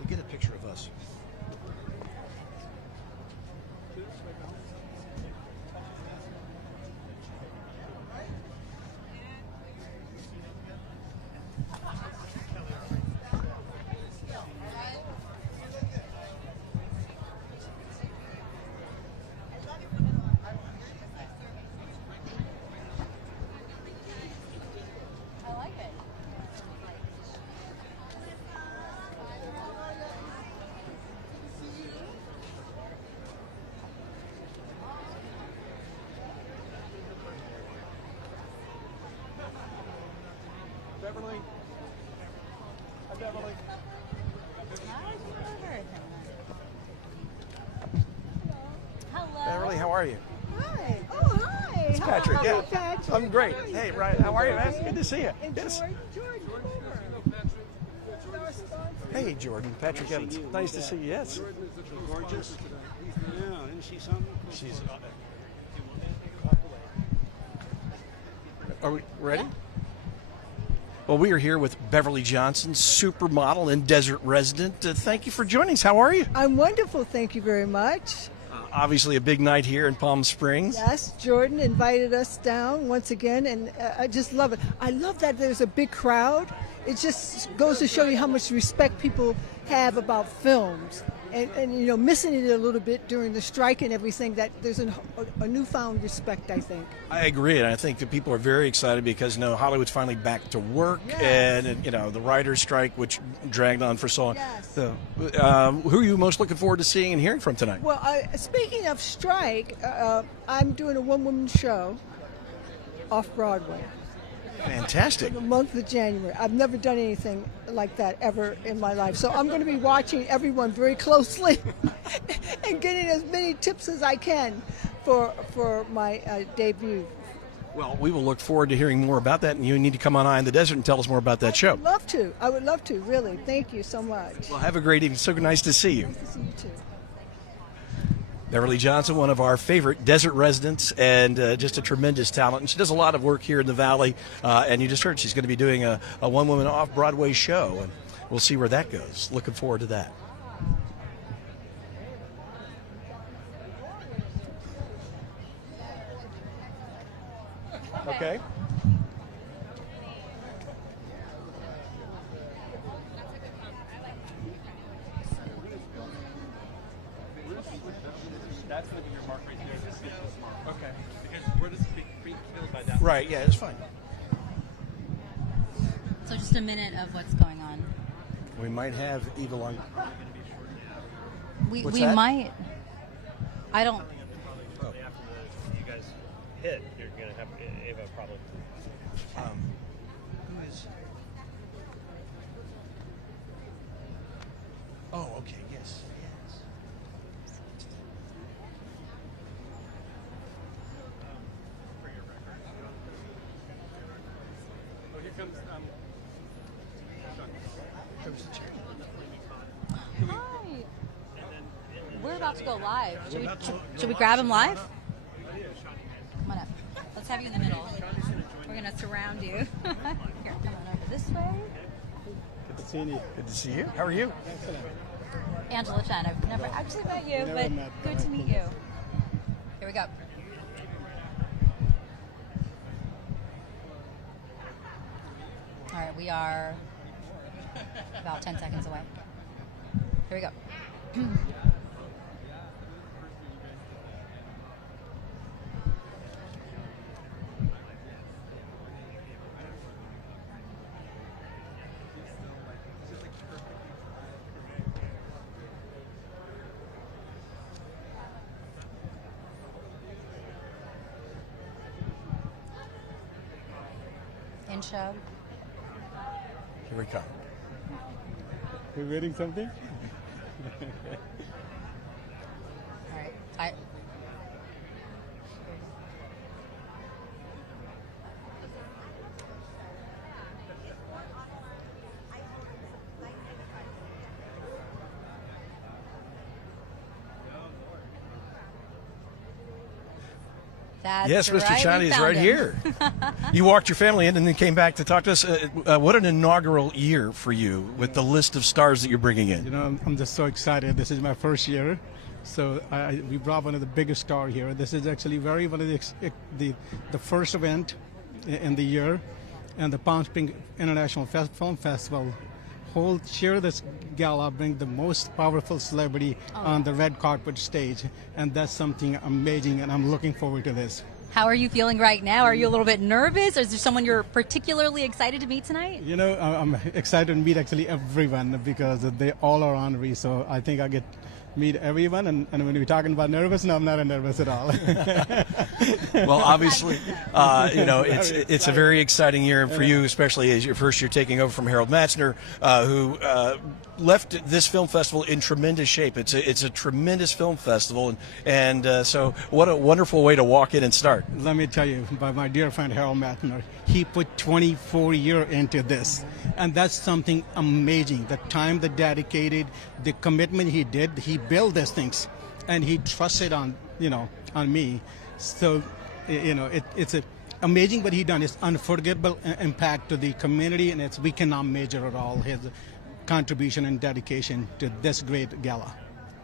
We get a picture of us. I like it. Beverly. Hi, Beverly. Hello. Beverly, how are you? Hi. Oh, hi. It's Patrick. Hi, Yeah. Patrick. I'm great. How are you? Hey, Ryan, how are you, man? Good to see you. And Yes. Jordan, come over. Hey, Jordan. Patrick Evans. Nice to see you. Yes. Gorgeous. Yeah, isn't she something? She's. Are we ready? Well, we are here with Beverly Johnson, supermodel and desert resident. Thank you for joining us. How are you? I'm wonderful. Thank you very much. Obviously, a big night here in Palm Springs. Yes, Jordan invited us down once again, and I just love it. I love that there's a big crowd. It just goes to show you how much respect people have about films. and you know, missing it a little bit during the strike and everything, that there's a newfound respect, I think. I agree, and I think that people are very excited because, you know, Hollywood's finally back to work, and, you know, the writer's strike, which dragged on for so long. Yes. So, who are you most looking forward to seeing and hearing from tonight? Well, speaking of strike, I'm doing a one-woman show off Broadway. Fantastic. In the month of January. I've never done anything like that ever in my life. So I'm going to be watching everyone very closely and getting as many tips as I can for my debut. Well, we will look forward to hearing more about that, and you need to come on Eye in the Desert and tell us more about that show. I would love to, really. Thank you so much. Well, have a great evening. So nice to see you. Nice to see you, too. Beverly Johnson, one of our favorite desert residents, and just a tremendous talent. And she does a lot of work here in the Valley. And you just heard she's going to be doing a one-woman off-Broadway show, and we'll see where that goes. Looking forward to that. Okay. That's going to be your mark right there. Just get this mark. Okay. Because we're just being killed by that. Right, yeah, it's fine. So just a minute of what's going on. We might have Eva Long. We that? might. I don't. Probably after you guys hit, you're going to have Ava probably. Who is? Oh, okay, yes. Oh, here comes Hi. We're about to go live. Should we grab him live? Come on up. Let's have you in the middle. We're going to surround you. Here, come on over this way. Good to see you. Good to see you. How are you? Excellent. Angela Chen. I've never actually met you, Never but met, good to meet you. Here we go. All right, we are about 10 seconds away. Here we go. Intro. Here we come. You're wearing something? All right. That's Yes, Mr. right, Chani we is found right him. here. You walked your family in and then came back to talk to us. What an inaugural year for you with the list of stars that you're bringing in. You know, I'm just so excited. This is my first year. So we brought one of the biggest stars here. This is actually one of the first event in the year. And the Palm Springs International Film Festival share this gala, bring the most powerful celebrity on the red carpet stage, and that's something amazing, and I'm looking forward to this. How are you feeling right now? Are you a little bit nervous? Or is there someone you're particularly excited to meet tonight? You know, I'm excited to meet actually everyone because they all are honorary, so I think I get meet everyone, and when we're talking about nervous, no, I'm not nervous at all. Well, obviously, you know, it's a very exciting year for you, especially as your first year taking over from Harold Matzner, who left this film festival in tremendous shape. It's a tremendous film festival, and so what a wonderful way to walk in and start. Let me tell you, by my dear friend Harold Matzner, he put 24 years into this, and that's something amazing. The time, the dedicated, the commitment he did, he built these things, and he trusted on me. So, you know, it's amazing what he done. It's unforgettable impact to the community, and we cannot measure at all his contribution and dedication to this great gala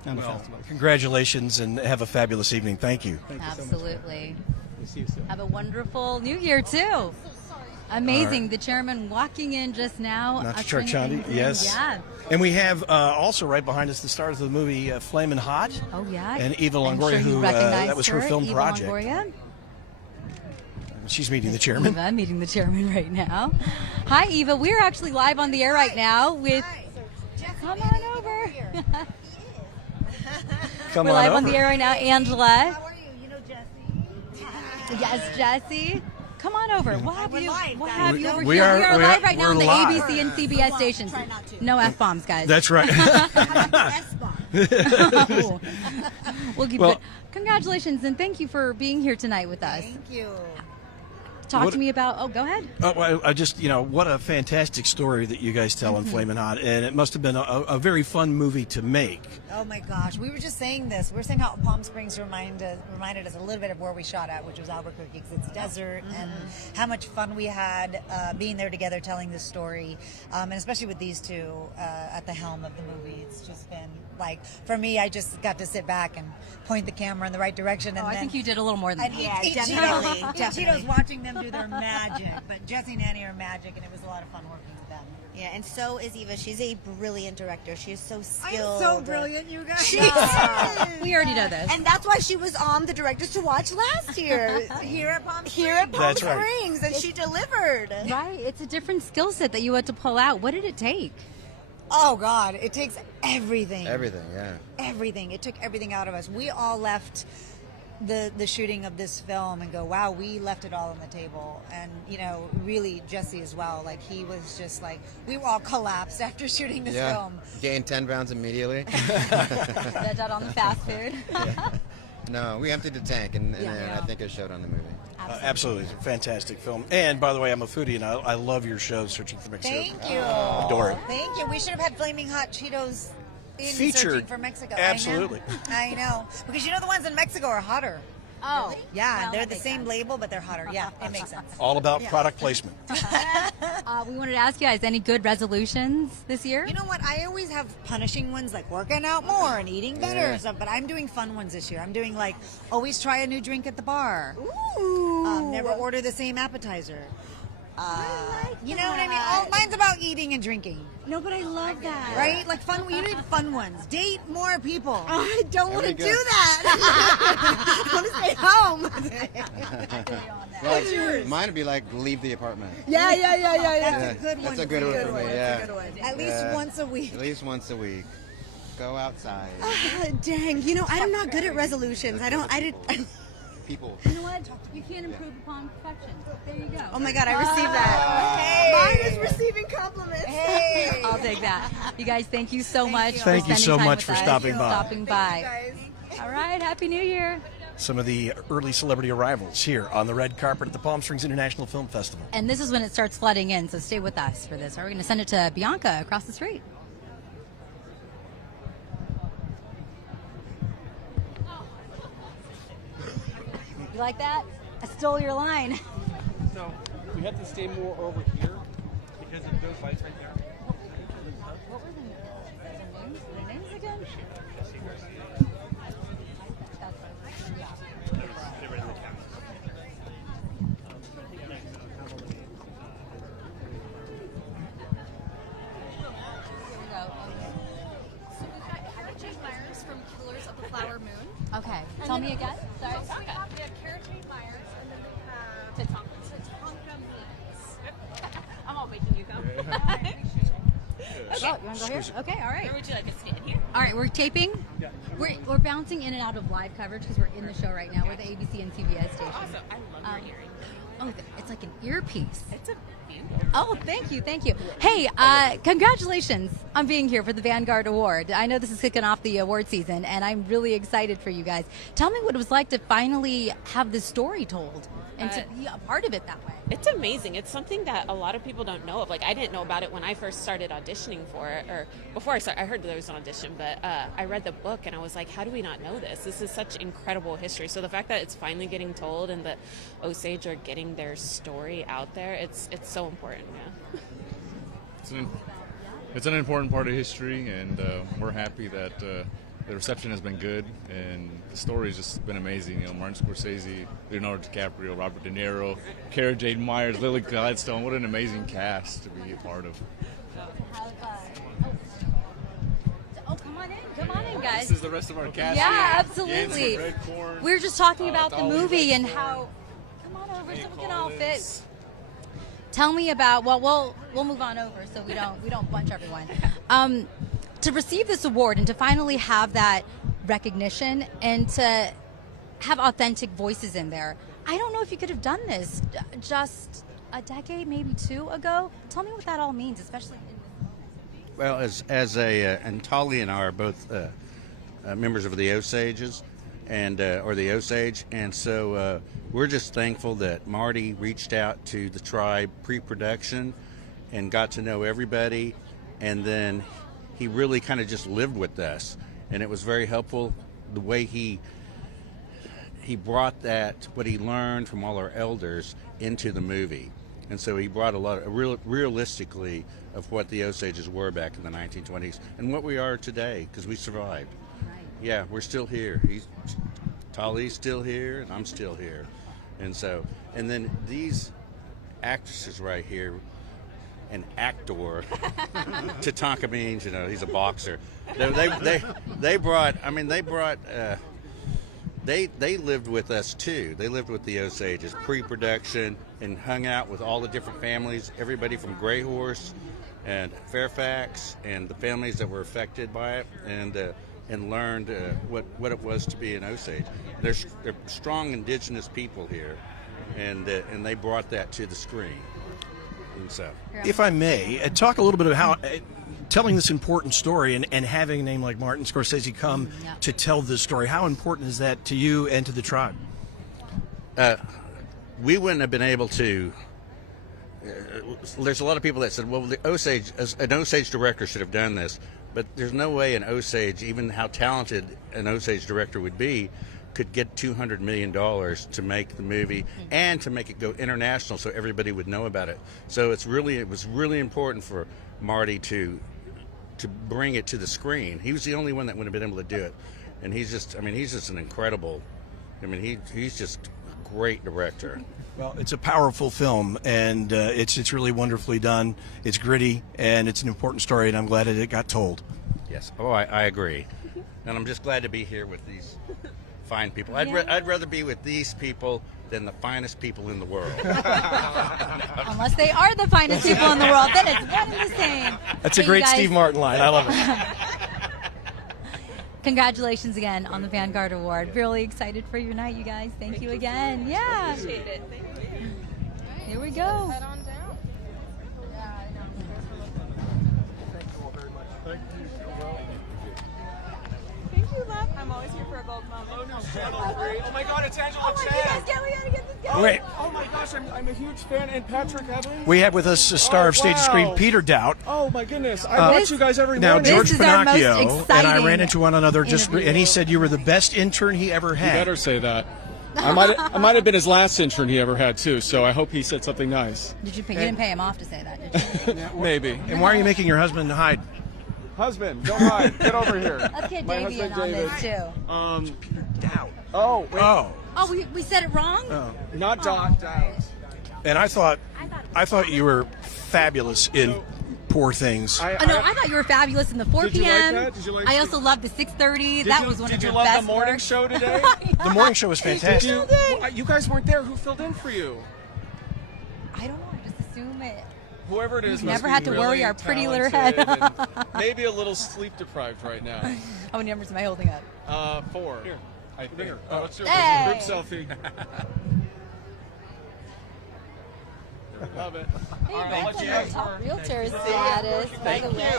and festival. Congratulations, and have a fabulous evening. Thank you. Thank you Absolutely. so much. We'll see you soon. Have a wonderful New Year too. Amazing. All The chairman walking in just now. Not ushering Charchandi, things in. yes. Yeah. And we have also right behind us the stars of the movie Flamin' Hot. Oh, yeah. And Eva I'm Longoria, sure you who recognize that was her film Eva project. Longoria. She's meeting the chairman. Eva meeting the chairman right now. Hi, Eva. We're actually live on the air right now with. Come on over. Come We're on live over. on the air right now. Angela. How are you? You know Jesse? Yes, Jesse. Come on over. We'll have you. We'll have you over We here. are- we are we live are- right now we're on the live. ABC and CBS stations. No F bombs, guys. That's right. Oh. We'll keep Well- it. Congratulations and thank you for being here tonight with us. Thank you. Talk What- to me about. Oh, go ahead. Oh, well, I just, what a fantastic story that you guys tell in Flamin' Hot. And it must have been a very fun movie to make. Oh my gosh, we were just saying this. We were saying how Palm Springs reminded us a little bit of where we shot at, which was Albuquerque, because it's desert, and how much fun we had being there together, telling this story, and especially with these two at the helm of the movie. It's just been like, for me, I just got to sit back and point the camera in the right direction. And I then, think you did a little more than that. yeah, definitely. Cheetos watching them do their magic, but Jesse and Annie are magic, and it was a lot of fun working with them. Yeah, and so is Eva. She's a brilliant director. She is so skilled. I'm so brilliant, you guys. She We already know this. And that's why she was on the Directors to Watch last year. Here at Palm Here at Palm That's right. Springs, and she delivered. Right. It's a different skill set that you had to pull out. What did it take? Oh God, it takes everything. Everything, yeah. Everything. It took everything out of us. We all left the shooting of this film and go, wow, we left it all on the table. And really Jesse as well. Like, he was just like, we were all collapsed after shooting this film. Gained 10 pounds immediately. That on the fast food. No, we emptied the tank, and I think it showed on the movie. Absolutely. It's a fantastic film. And by the way, I'm a foodie, and I love your show, Searching for Mexico. Thank you. Adore it. Thank you. We should have had Flaming Hot Cheetos in Featured. Searching for Mexico. Absolutely. I know. Because the ones in Mexico are hotter. Oh. Yeah, Well, they're that the makes same sense. label, but they're hotter. Yeah, it makes sense. All about product placement. We wanted to ask you guys, any good resolutions this year? You know what? I always have punishing ones, like working out more and eating better and stuff, but I'm doing fun ones this year. I'm doing like always try a new drink at the bar. Ooh. Never order the same appetizer. You know what I mean? that. Oh, mine's about eating and drinking. No, but I love that. Right? Like fun. You need fun ones. Date more people. I don't want to There we do go. that. I want to stay home. Well, mine would be like leave the apartment. Yeah. That's a good one. That's a good one for me. Yeah. At least Yeah. once a week. At least once a week. Go outside. Dang, I'm not good at resolutions. People. You know what? You can't improve upon perfection. There you go. Oh my God, I received that. Hey. Mine is receiving compliments. Hey. I'll take that. You guys, thank you so much. you. for Thank you spending so time much with for us. stopping by. Stopping by. All right. Happy New Year. Some of the early celebrity arrivals here on the red carpet at the Palm Springs International Film Festival. And this is when it starts flooding in, so stay with us for this. We're going to send it to Bianca across the street. You like that? I stole your line. So we have to stay more over here because of those lights right there. What were the names again? They were in the camera. Myers from Killers of the Flower Moon. Okay. Tell me again. Sorry. We have Cara Jade Myers, and then we have Tatanka Means. I'm all making you go. Okay. You want to go here? Okay, all right. Where would you like us to stand here? All right, we're taping. We're bouncing in and out of live coverage because we're in the show right now. We're the ABC and CBS station. Awesome. I love your earring. Oh, it's like an earpiece. It's a beauty. Oh, thank you. Hey, congratulations on being here for the Vanguard Award. I know this is kicking off the award season, and I'm really excited for you guys. Tell me what it was like to finally have this story told and to be a part of it that way. It's amazing. It's something that a lot of people don't know of. Like, I didn't know about it when I first started auditioning for it, or before I started. I heard there was an audition, but I read the book and I was like, how do we not know this? This is such incredible history. So the fact that it's finally getting told and that Osage are getting their story out there, it's so important. Yeah. It's an important part of history, and we're happy that the reception has been good, and the story's just been amazing. You know, Martin Scorsese, Leonardo DiCaprio, Robert De Niro, Cara Jade Myers, Lily Gladstone. What an amazing cast to be a part of. Come on in, guys. This is the rest of our cast. Yeah, absolutely. We were just talking about the movie and how. Come on over so we can all fit. Tell me about. Well, we'll move on over so we don't bunch everyone. To receive this award and to finally have that recognition and to have authentic voices in there. I don't know if you could have done this just a decade, maybe 2 ago. Tell me what that all means, especially. Well, and Tali and I are both members of the Osages, or the Osage, and so we're just thankful that Marty reached out to the tribe pre-production and got to know everybody, and then he really kind of just lived with us, and it was very helpful the way he brought what he learned from all our elders into the movie. And so he brought a lot of realistically of what the Osages were back in the 1920s and what we are today, because we survived. Right. Yeah, we're still here. Tali's still here, and I'm still here. And then these actresses right here, an actor, Tatanka means, he's a boxer. They lived with us too. They lived with the Osages pre-production and hung out with all the different families, everybody from Grey Horse and Fairfax and the families that were affected by it, and learned what it was to be an Osage. They're strong indigenous people here, and they brought that to the screen. And so, if I may, talk a little bit about how telling this important story and having a name like Martin Scorsese come to tell this story, how important is that to you and to the tribe? We wouldn't have been able to. There's a lot of people that said, well, an Osage director should have done this, but there's no way an Osage, even how talented an Osage director would be, could get $200 million to make the movie and to make it go international so everybody would know about it. So it was really important for Marty to bring it to the screen. He was the only one that would have been able to do it, and he's just an incredible. He's just a great director. Well, it's a powerful film, and it's really wonderfully done. It's gritty, and it's an important story, and I'm glad that it got told. Yes. Oh, I agree, and I'm just glad to be here with these fine people. I'd rather be with these people than the finest people in the world. Unless they are the finest people in the world, then it's one and the same. That's a great Steve Martin line. I love it. Congratulations again on the Vanguard Award. Really excited for your night, you guys. Thank you again. Yeah. Appreciate it. Thank you. Here we go. Head on down. Thank you all very much. Thank you. Thank you, love. I'm always here for a gold moment. Oh my God, it's Angela Chan. We gotta get this guy. Wait. Oh my gosh, I'm a huge fan. And Patrick Evans. We have with us a star of stage and screen, Peter Doubt. Oh my goodness, I watch you guys every now, morning. George Pinocchio and I ran into one another and he said you were the best intern he ever had. You better say that. I might have been his last intern he ever had too. So I hope he said something nice. You didn't pay him off to say that, did you? Maybe. And why are you making your husband hide? Husband, don't hide. Get over here. Let's get My Davey in husband, on David. this too. Peter Doubt. Oh, wait. Oh, we said it wrong? Oh. Not Doubt. And I thought you were fabulous in Poor Things. I thought you were fabulous in the 4 Did you p.m. like that? Did you like I also loved the 6:30. That was one of your best. Did you love the morning show today? The morning show was fantastic. You guys weren't there. Who filled in for you? I don't know. I just assume it. Whoever it is, We've must never be had to really worry our pretty little head. talented and maybe a little sleep deprived right now. How many numbers am I holding up? 4. Here. I think. Let's do a Hey. group selfie. Love it. Top realtor status, by the way.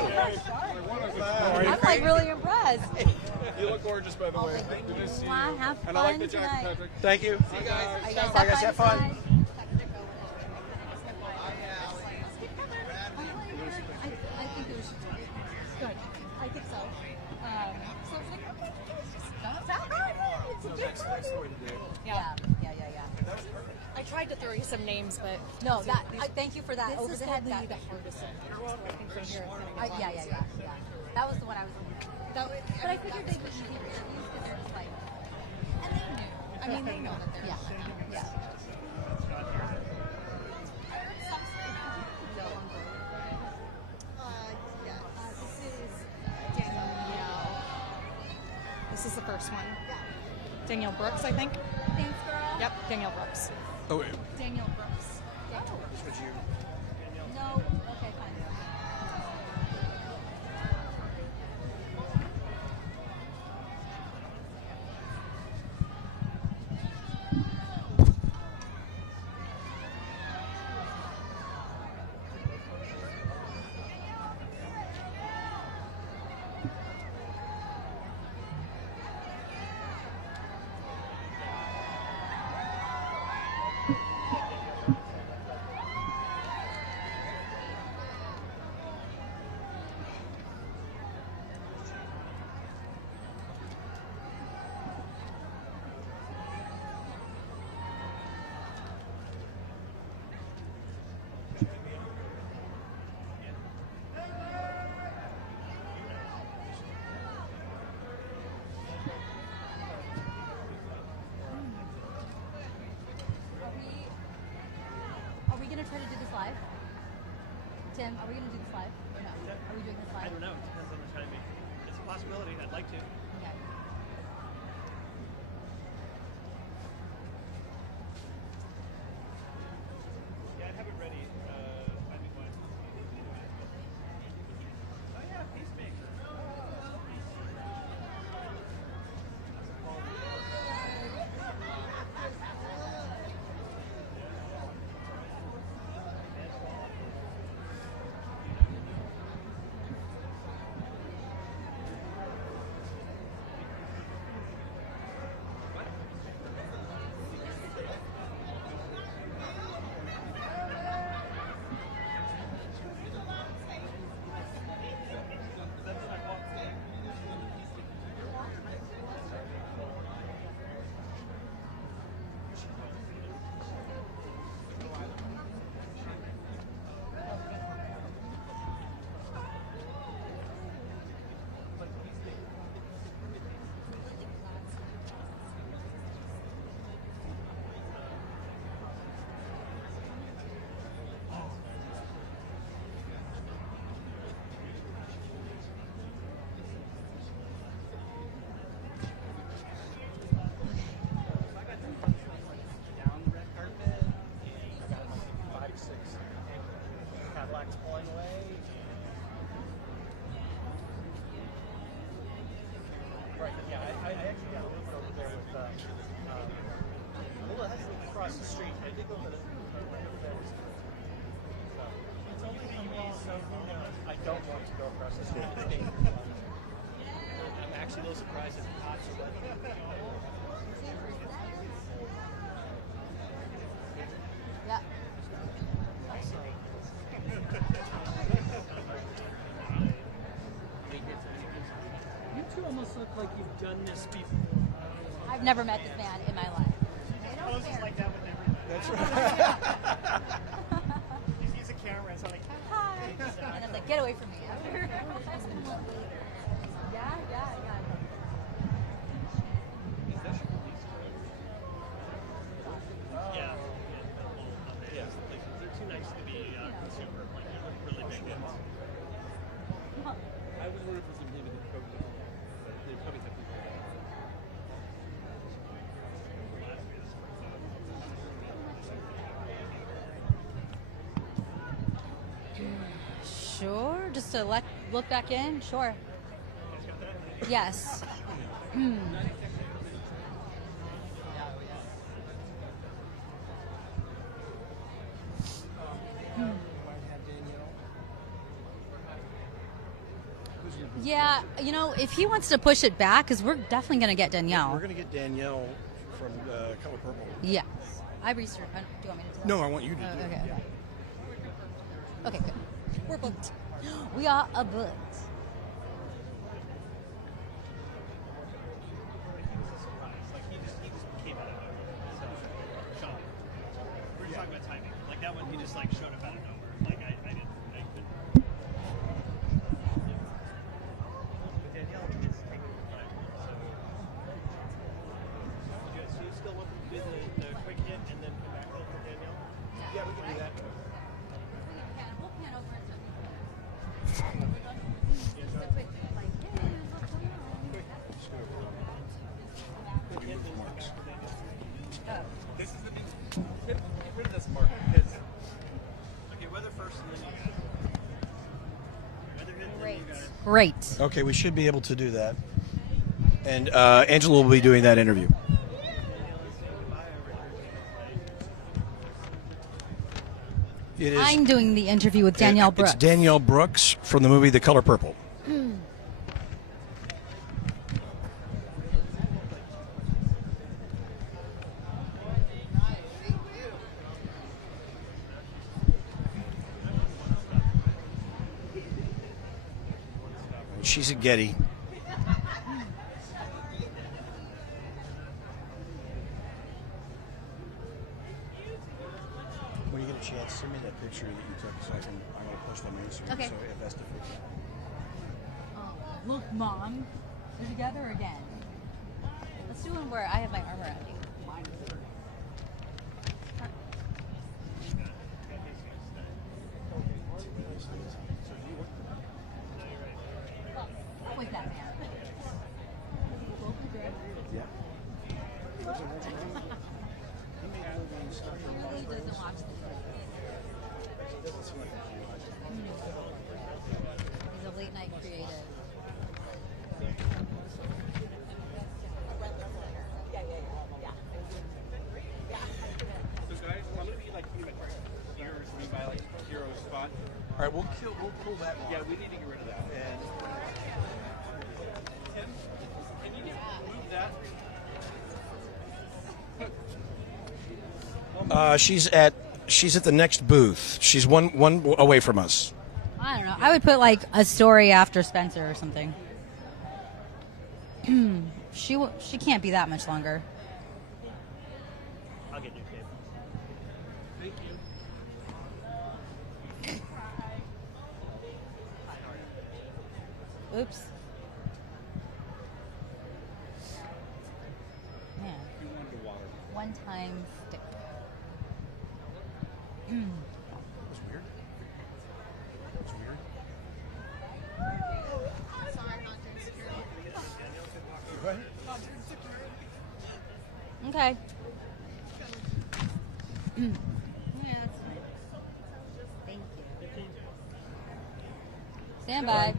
I'm like really impressed. You look gorgeous, by the way. Good to see you. Have And I like fun the jacket, tonight. Patrick. Thank you. See you guys. You guys have fun. tonight? I think it was good. I think so. So it's like, okay, it's just it's a good party. Yeah. I tried to throw you some names, but No, thank you for that. Over the head. the hardest one. Yeah. That was the one I was. But I figured they would do interviews because they're just like, and they knew. I mean, they know that they're yeah. This is the first one. Danielle Brooks, I think. Thanks, girl. Yep, Danielle Brooks. Oh, wait. Danielle Brooks. This was you. No. Okay, fine. Are we going to try to do this live? Tim, are we going to do this live? Or no? Are we doing this live? I don't know. It depends on the timing. It's a possibility. I'd like to. Okay. Yeah, I'd have it ready. I think when. Oh yeah, Peacemaker. Right, yeah, I actually got a little bit over there with, well, it has to be across the street. I did go to the Ferris. So, it's only TV, so who knows? I don't want to go across the street. I'm actually a little surprised at the cops. Yeah. You two almost look like you've done this before. I've never met this man in my life. Poses like that with everybody. That's right. He sees a camera and so like, hi. And I'm like, get away from me. Yeah. Yeah. They're too nice to be super. Like, they're really big hits. I was worried for some limited program. They probably have people. Sure. Just to look back in. Sure. Yes. Yeah, you know, if he wants to push it back, because we're definitely going to get Danielle. We're going to get Danielle from Color Purple. Yes. I researched. Do you want me to do that? No, I want you to do it. Okay. Okay, good. We're booked. We are booked. We're talking about timing. Like that one, he just like showed up out of nowhere. Like I couldn't. But Danielle is This is the big. Get rid of this part. Because, okay, weather first and then you. Great. Okay, we should be able to do that. And Angela will be doing that interview. It is, I'm doing the interview with Danielle Brooks. It's Danielle Brooks from the movie The Color Purple. She's a Getty. When you get a chance, send me that picture that you took so I'm going to post on my Instagram. Okay. So if that's the picture. Oh, look, Mom. We're together again. Let's do one where I have my arm around you. What was that, man? Yeah. He really doesn't watch the He's a late night creative. So guys, I'm gonna be like pretty much here by like hero spot. All right, we'll pull that. Yeah, we need to get rid of that. And Tim, can you move that? She's at the next booth. She's one away from us. I don't know. I would put like a story after Spencer or something. She can't be that much longer. I'll get you, kid. Thank you. Oops. Man. You wanted to water. One time stick. That's weird. That's weird. Sorry, I'm not doing security. Go ahead. Okay. Yeah, that's fine. Thank you. Stand by.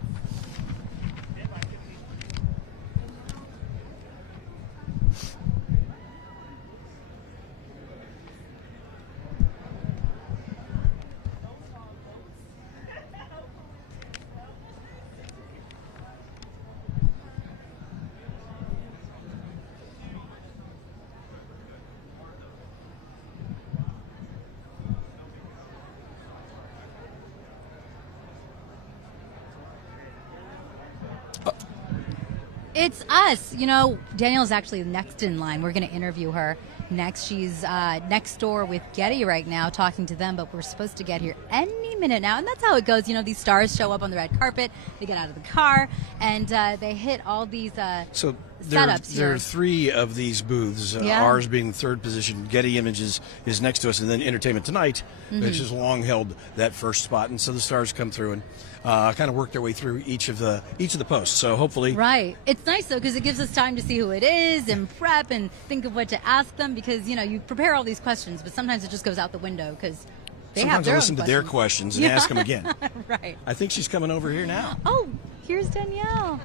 It's us. You know, Danielle's actually next in line. We're going to interview her next. She's next door with Getty right now talking to them, but we're supposed to get here any minute now. And that's how it goes. You know, these stars show up on the red carpet. They get out of the car, and they hit all these So setups there here. are 3 of these booths, Yeah. ours being the third position. Getty Images is next to us, and then Entertainment Tonight, which has long held that first spot. And so the stars come through and kind of work their way through each of the posts. So hopefully, Right. It's nice, though, because it gives us time to see who it is and prep and think of what to ask them because, you know, you prepare all these questions, but sometimes it just goes out the window because they have sometimes their I listen own to their questions and ask them again. Right. I think she's coming over here now. Oh, here's Danielle.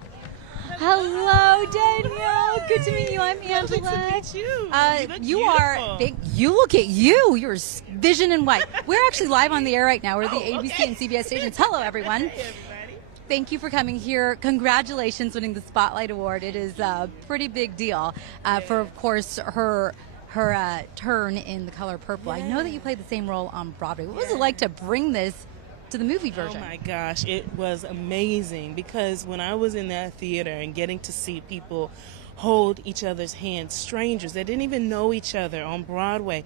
Hello, Danielle. Good to meet you. I'm Angela. Good to meet you. You are big. You look at you. You're vision and white. We're actually live on the air right now. We're the ABC and CBS stations. Hello, everyone. Thank you for coming here. Congratulations winning the Spotlight Award. It is a pretty big deal for, of course, her turn in The Color Purple. I know that you played the same role on Broadway. What was it like to bring this to the movie version? Oh my gosh, it was amazing because when I was in that theater and getting to see people hold each other's hands, strangers that didn't even know each other on Broadway,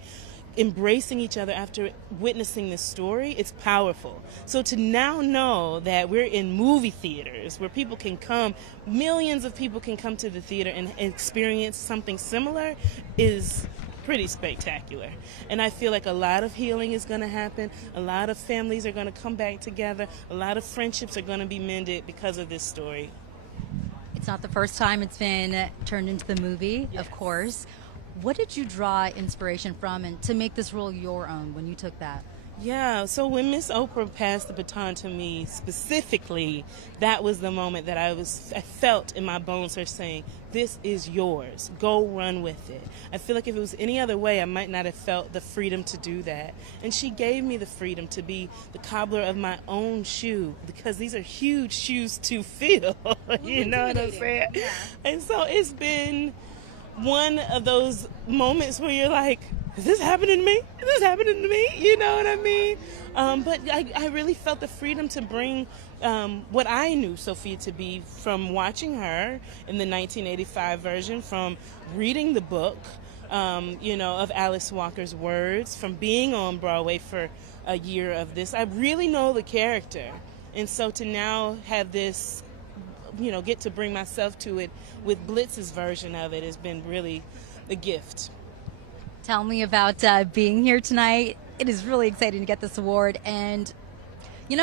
embracing each other after witnessing this story, it's powerful. So to now know that we're in movie theaters where people can come, millions of people can come to the theater and experience something similar is pretty spectacular. And I feel like a lot of healing is going to happen. A lot of families are going to come back together. A lot of friendships are going to be mended because of this story. It's not the first time it's been turned into the movie, of course. What did you draw inspiration from and to make this role your own when you took that? Yeah, so when Miss Oprah passed the baton to me specifically, that was the moment that I felt in my bones her saying, this is yours, go run with it. I feel like if it was any other way, I might not have felt the freedom to do that. And she gave me the freedom to be the cobbler of my own shoe, because these are huge shoes to fill, you know what I'm saying? Yeah. And so it's been one of those moments where you're like, is this happening to me? Is this happening to me? You know what I mean? But I really felt the freedom to bring what I knew Sophia to be from watching her in the 1985 version, from reading the book, of Alice Walker's Words, from being on Broadway for a year of this. I really know the character. And so to now have this, get to bring myself to it with Blitz's version of it has been really a gift. Tell me about being here tonight. It is really exciting to get this award. And,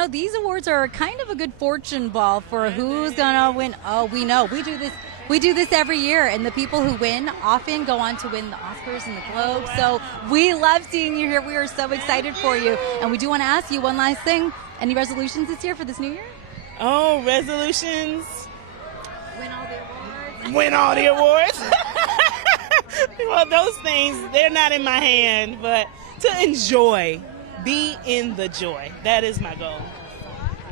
these awards are kind of a good fortune ball for who's going to win. Oh, we know. We do this every year. And the people who win often go on to win the Oscars and the Globes. So we love seeing you here. We are so excited for you. And we do want to ask you one last thing. Any resolutions this year for this new year? Oh, resolutions. Win all the awards. Win all the awards. Well, those things, they're not in my hand, but to enjoy, be in the joy. That is my goal.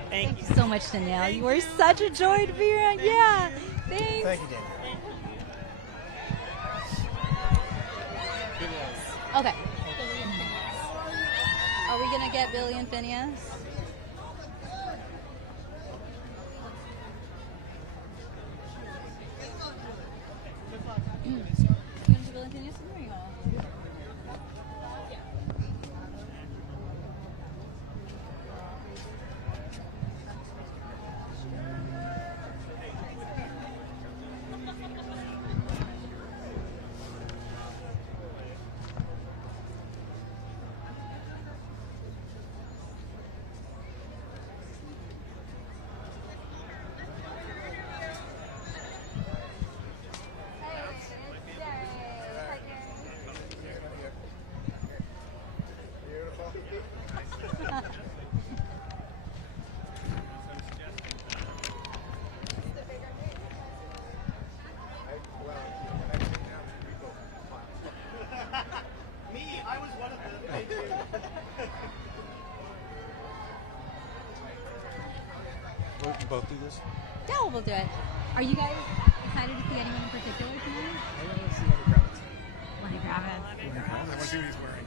Thank you so much, Danielle. You are such a joy to be around. Yeah, thanks. Thank you, Danielle. Okay. Are we going to get Billie and Finneas? We can both do this? Yeah, we'll do it. Are you guys excited to see anyone in particular tonight? I want to see Lenny Kravitz. Lenny Kravitz. I want to see what he's wearing.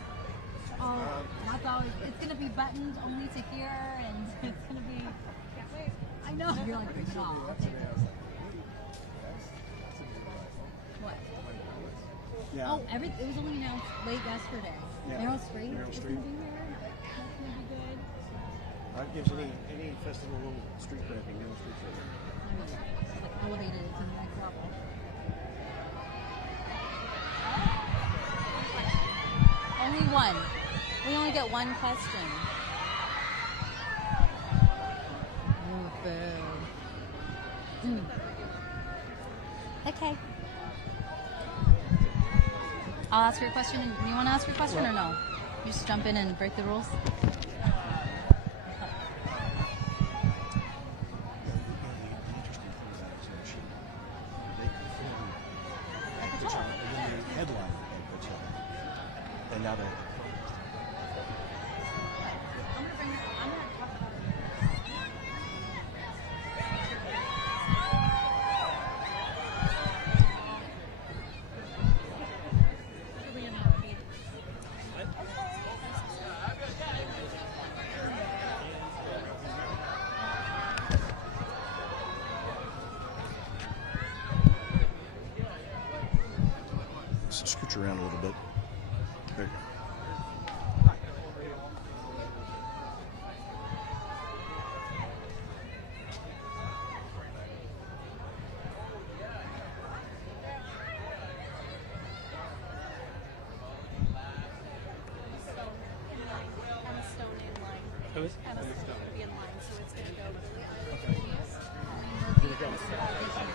Oh, that's always, it's going to be buttoned only to here, and it's going to be, wait, I know. You're like, bring it all. I'll take it. What? Yeah. Oh, it was only announced late yesterday. Yeah. Meryl Streep Meryl is Streep. going to be here. That's going to be good. That gives any festival a little street cred, Meryl Streep. Like elevated it to the next level. Only one. We only get one question. Oh, boo. Okay. I'll ask your question. You want to ask your question or no? You just jump in and break the rules? And now they're scooch around a little bit. There you go.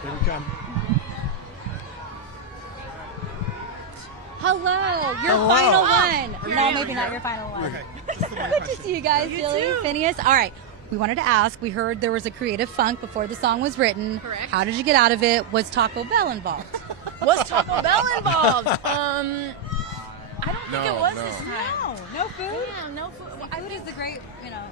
Here we come. Hello, your Hello. final one. Are you No, in maybe here? not your final one. Okay. Good to see you guys, Billie, Finneas. All right, we wanted to ask. We heard there was a creative funk before the song was written. Correct. How did you get out of it? Was Taco Bell involved? Was Taco Bell involved? I don't think it was this time. No food. Yeah, no food. Food is the great,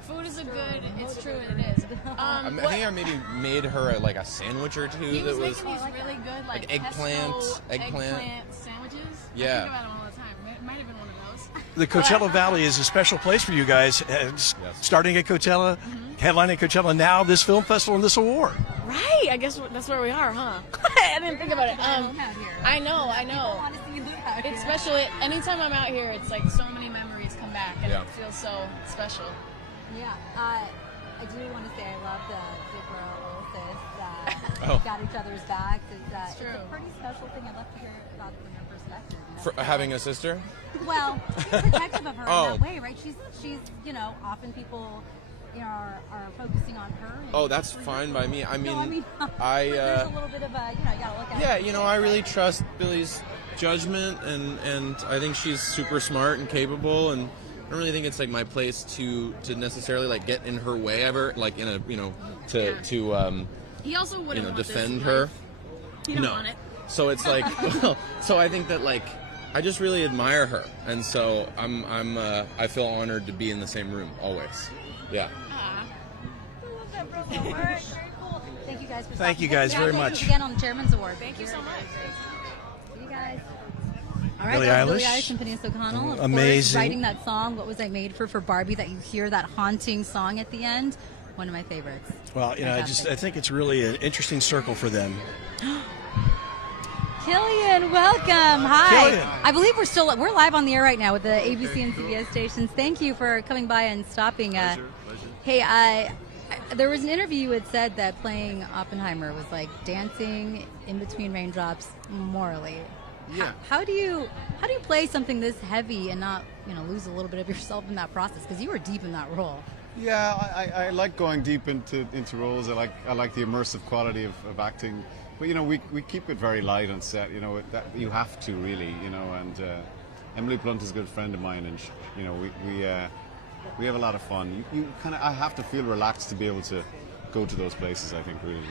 Food is a good. It's true, it is. I think I maybe made her like a sandwich or two He that was was making these really good like eggplant sandwiches. Yeah. I think about them all the time. It might have been one of those. The Coachella Valley is a special place for you guys. Starting at Coachella, headlining at Coachella, now this film festival and this award. Right. I guess that's where we are, huh? I didn't think about it. I know. It's special. Anytime I'm out here, it's like so many memories come back, and it feels so special. Yeah. I do want to say I love the girl sis that got each other's backs. It's true. a pretty special thing. I'd love to hear about from your perspective. For having a sister? Well, being protective of her Oh. in that way, right? She's often people are focusing on her. Oh, that's fine by me. I mean, I there's a little bit of a, you gotta look at it. I really trust Billie's judgment, and I think she's super smart and capable, and I don't really think it's like my place to necessarily like get in her way ever, like in a to He also wouldn't want defend this her. life. He don't want it. So it's like, so I think that like I just really admire her, and so I feel honored to be in the same room always. Yeah. All right, very cool. Thank you guys for Thank you guys very much. Thank you again on the Chairman's Award. Thank you so much. See you guys. All right, Billie that was Eilish. Billie Eilish and Finneas O'Connell. Of Amazing. course, writing that song, What Was I Made For Barbie, that you hear that haunting song at the end. One of my favorites. Well, I think it's really an interesting circle for them. Cillian, welcome. Hi. Cillian. I believe we're live on the air right now with the ABC and CBS stations. Thank you for coming by and stopping. Pleasure. Hey, there was an interview you had said that playing Oppenheimer was like dancing in between raindrops morally. Yeah. How do you play something this heavy and not lose a little bit of yourself in that process? Because you were deep in that role. Yeah, I like going deep into roles. I like the immersive quality of acting. But we keep it very light on set. That you have to really. And Emily Blunt is a good friend of mine, and we have a lot of fun. I have to feel relaxed to be able to go to those places. I think really.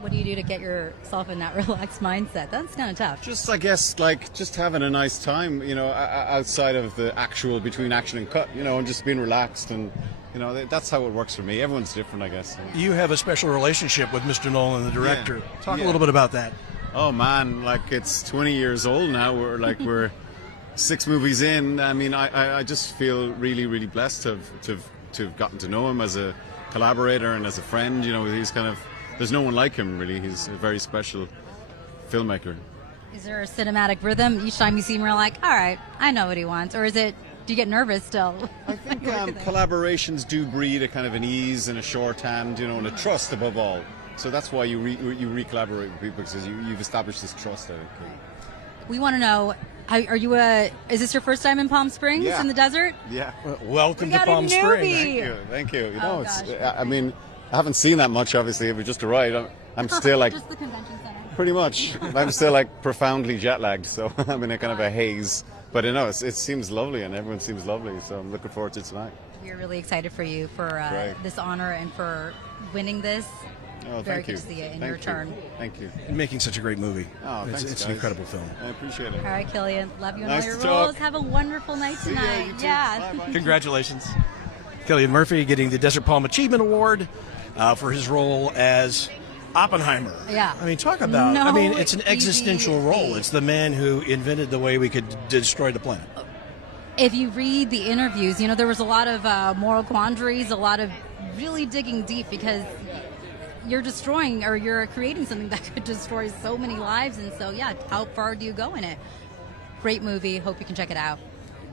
What do you do to get yourself in that relaxed mindset? That's kind of tough. Just, I guess, just having a nice time, outside of the actual, between action and cut, and just being relaxed, and, that's how it works for me. Everyone's different, I guess. You have a special relationship with Mr. Nolan, the director. Yeah. Talk a little bit about that. Oh, man, it's 20 years old now. We're 6 movies in. I mean, I just feel really, really blessed to have gotten to know him as a collaborator and as a friend. He's there's no one like him, really. He's a very special filmmaker. Is there a cinematic rhythm? Each time you see him, you're like, all right, I know what he wants. Or do you get nervous still? I think collaborations do breed a kind of an ease and a shorthand, and a trust above all. So that's why you re-collaborate with people, because you've established this trust, I think. We want to know, is this your first time in Palm Springs in the desert? Yeah. Welcome to Palm Springs. Thank you. Oh, I mean, I haven't seen that much, obviously. We just arrived. I'm still just the convention center. pretty much. I'm still profoundly jet lagged, so I'm in a kind of a haze. But it seems lovely, and everyone seems lovely. So I'm looking forward to tonight. We're really excited for you for this honor and for winning this. Oh, Very thank good you. to see it in Thank your you. turn. Thank you. And making such a great movie. Oh, thanks, it's an guys. incredible film. I appreciate it. All right, Cillian. Love you on Nice all your to roles. talk. Have a wonderful night See ya, tonight. you too. Yeah. Bye-bye. Congratulations. Cillian Murphy getting the Desert Palm Achievement Award for his role as Oppenheimer. Yeah. I mean, talk about, it's an easy existential role. It's the man who invented the way we could destroy the planet. If you read the interviews, there was a lot of moral quandaries, a lot of really digging deep, because you're destroying or you're creating something that could destroy so many lives. And so, yeah, how far do you go in it? Great movie. Hope you can check it out.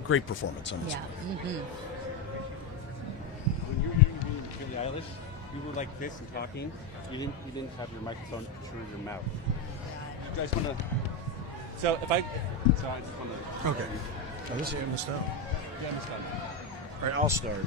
Great performance on this. Yeah. Mm-hmm. When you were interviewing Billie Eilish, you were like this and talking. You didn't have your microphone through your mouth. You guys want to? So I just want to. Okay. Oh, this is Emma Stone. Yeah, Emma Stone. All right, I'll start.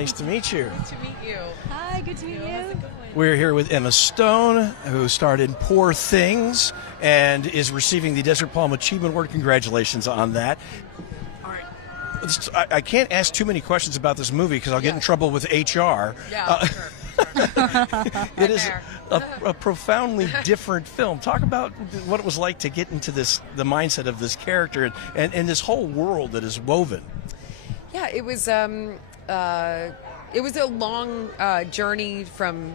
Nice to meet you. Good to meet you. Hi, good to meet you. We're here with Emma Stone, who starred in Poor Things and is receiving the Desert Palm Achievement Award. Congratulations on that. All right. I can't ask too many questions about this movie because I'll get in trouble with HR. Yeah, sure. It is a profoundly different film. Talk about what it was like to get into the mindset of this character and this whole world that is woven. Yeah, it was a long journey from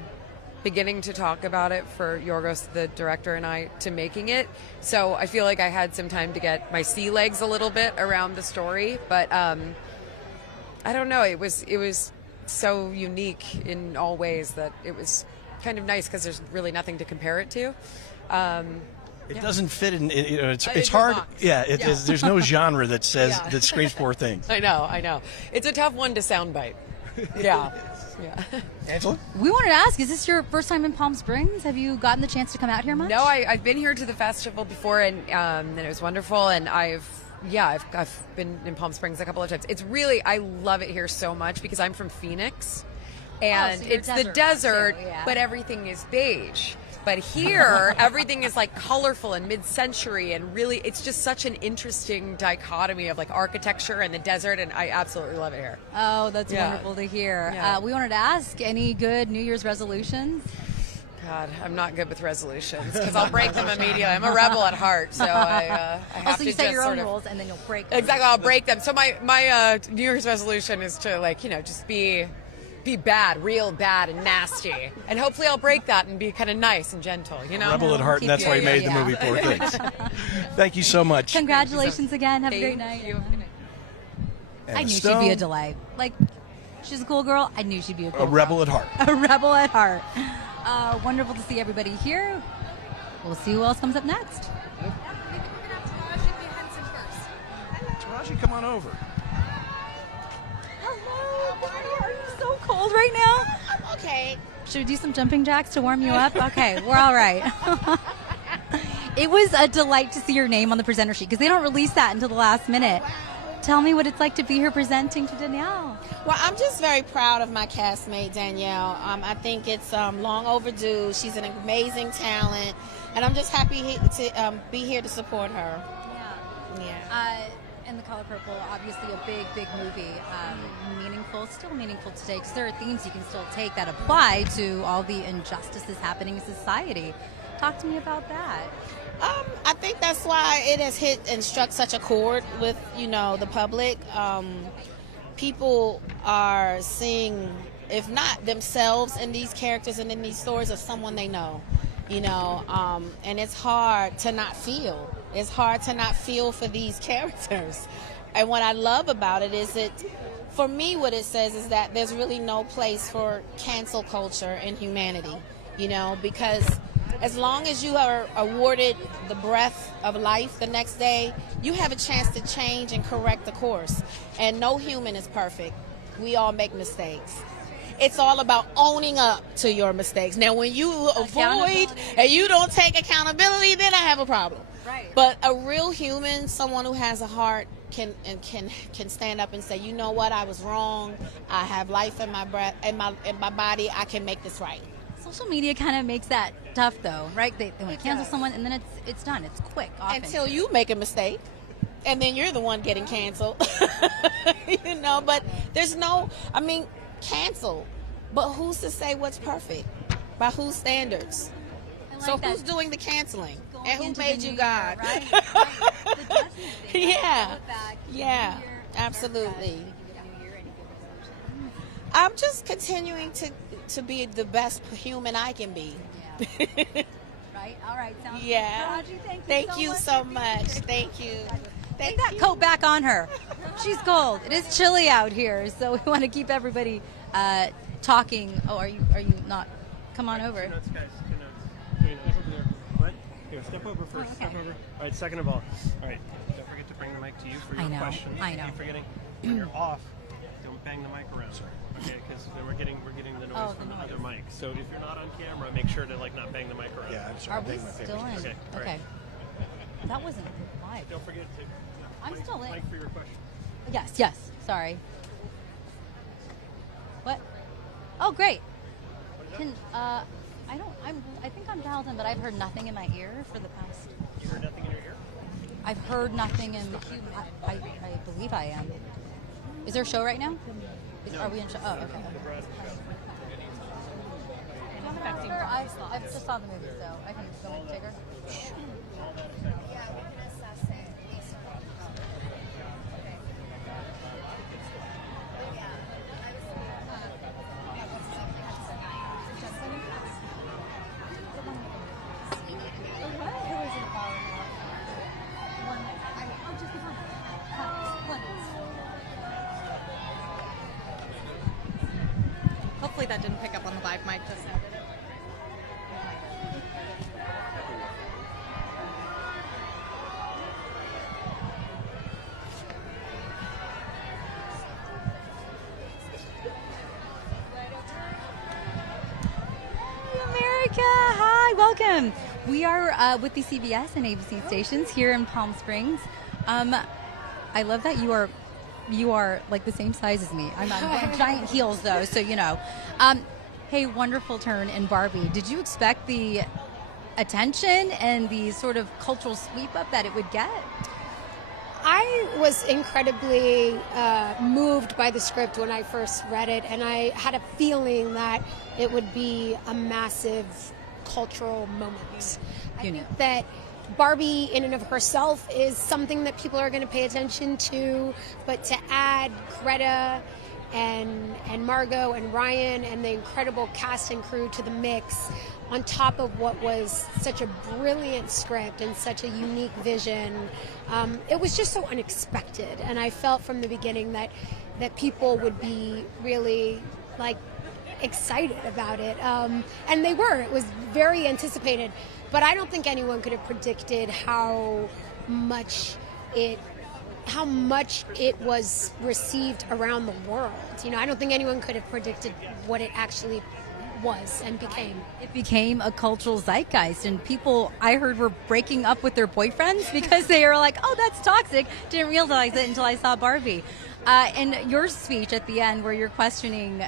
beginning to talk about it for Yorgos, the director, and I to making it. So I feel like I had some time to get my sea legs a little bit around the story, but I don't know. It was so unique in all ways that it was kind of nice because there's really nothing to compare it to. It doesn't fit in. It's hard. There's no genre that says that screams Poor Things. I know. It's a tough one to soundbite. Yeah. Angela? We wanted to ask, is this your first time in Palm Springs? Have you gotten the chance to come out here much? No, I've been here to the festival before, and it was wonderful. And I've been in Palm Springs a couple of times. It's really, I love it here so much because I'm from Phoenix, and so it's the desert, but everything is beige. But here, everything is like colorful and mid-century, and really, it's just such an interesting dichotomy of like architecture and the desert, and I absolutely love it here. Oh, that's wonderful to hear. Yeah. We wanted to ask, any good New Year's resolutions? God, I'm not good with resolutions because I'll break them immediately. I'm a rebel at heart, so I have So to you set just your own sort of rules and then you'll break them. Exactly, I'll break them. So my New Year's resolution is to just be bad, real bad and nasty, and hopefully I'll break that and be kind of nice and gentle. Rebel at heart, and that's why you made the movie Poor Things. Thank you so much. Congratulations again. Have a great night. I knew she'd be a delight. Like, she's a cool girl. I knew she'd be a cool girl. A rebel at heart. A rebel at heart. Wonderful to see everybody here. We'll see who else comes up next. Taraji, come on over. Hello. Are you so cold right now? I'm okay. Should we do some jumping jacks to warm you up? Okay, we're all right. It was a delight to see your name on the presenter sheet because they don't release that until the last minute. Tell me what it's like to be here presenting to Danielle. Well, I'm just very proud of my castmate, Danielle. I think it's long overdue. She's an amazing talent, and I'm just happy to be here to support her. Yeah. And The Color Purple, obviously a big, big movie. Still meaningful today because there are themes you can still take that apply to all the injustices happening in society. Talk to me about that. I think that's why it has hit and struck such a chord with, the public. People are seeing, if not themselves in these characters and in these stories, of someone they know, and it's hard to not feel. It's hard to not feel for these characters. And what I love about it is for me, what it says is that there's really no place for cancel culture in humanity, because as long as you are awarded the breath of life the next day, you have a chance to change and correct the course. And no human is perfect. We all make mistakes. It's all about owning up to your mistakes. Now, when you avoid and you don't take accountability, then I have a problem. Right. But a real human, someone who has a heart, can stand up and say, you know what, I was wrong. I have life in my breath, in my body. I can make this right. Social media kind of makes that tough, though, right? They want to cancel someone, and then it's done. It's quick. Often. Until you make a mistake, and then you're the one getting canceled. But there's cancel. But who's to say what's perfect? By whose standards? So who's doing the canceling? And who made you God? Yeah, absolutely. I'm just continuing to be the best human I can be. Right? All right. Sounds good. Taraji, thank you so much. Thank you. Take that coat back on her. She's cold. It is chilly out here, so we want to keep everybody talking. Oh, are you not? Come on over. What? Here, step over first. Step over. All right. Second of all right. Don't forget to bring the mic to you for your question. I know. Keep forgetting. When you're off, don't bang the mic around. Okay, because then we're getting the noise from the other mic. So if you're not on camera, make sure to not bang the mic around. Yeah, I'm sorry. Are we still in? Okay. Okay. That wasn't live. Don't forget to. I'm still in. Mic for your question. Yes. Sorry. Oh, great. I think I'm dialed in, but I've heard nothing in my ear for the past. You heard nothing in your ear? I've heard nothing in. I believe I am. Is there a show right now? Are we in show? Oh, okay. I just saw the movie, so I can go and take her. Hopefully that didn't pick up on the live mic just now. America, hi, welcome. We are with the CBS and ABC stations here in Palm Springs. I love that you are like the same size as me. I'm on giant heels though, so you know. Hey, wonderful turn in Barbie. Did you expect the attention and the sort of cultural sweep up that it would get? I was incredibly moved by the script when I first read it, and I had a feeling that it would be a massive cultural moment. I think that Barbie in and of herself is something that people are going to pay attention to, but to add Greta and Margot and Ryan and the incredible cast and crew to the mix on top of what was such a brilliant script and such a unique vision, it was just so unexpected. And I felt from the beginning that people would be really like excited about it. And they were. It was very anticipated. But I don't think anyone could have predicted how much it was received around the world. You know, I don't think anyone could have predicted what it actually was and became. It became a cultural zeitgeist, and people I heard were breaking up with their boyfriends because they were like, oh, that's toxic. Didn't realize it until I saw Barbie. And your speech at the end where you're questioning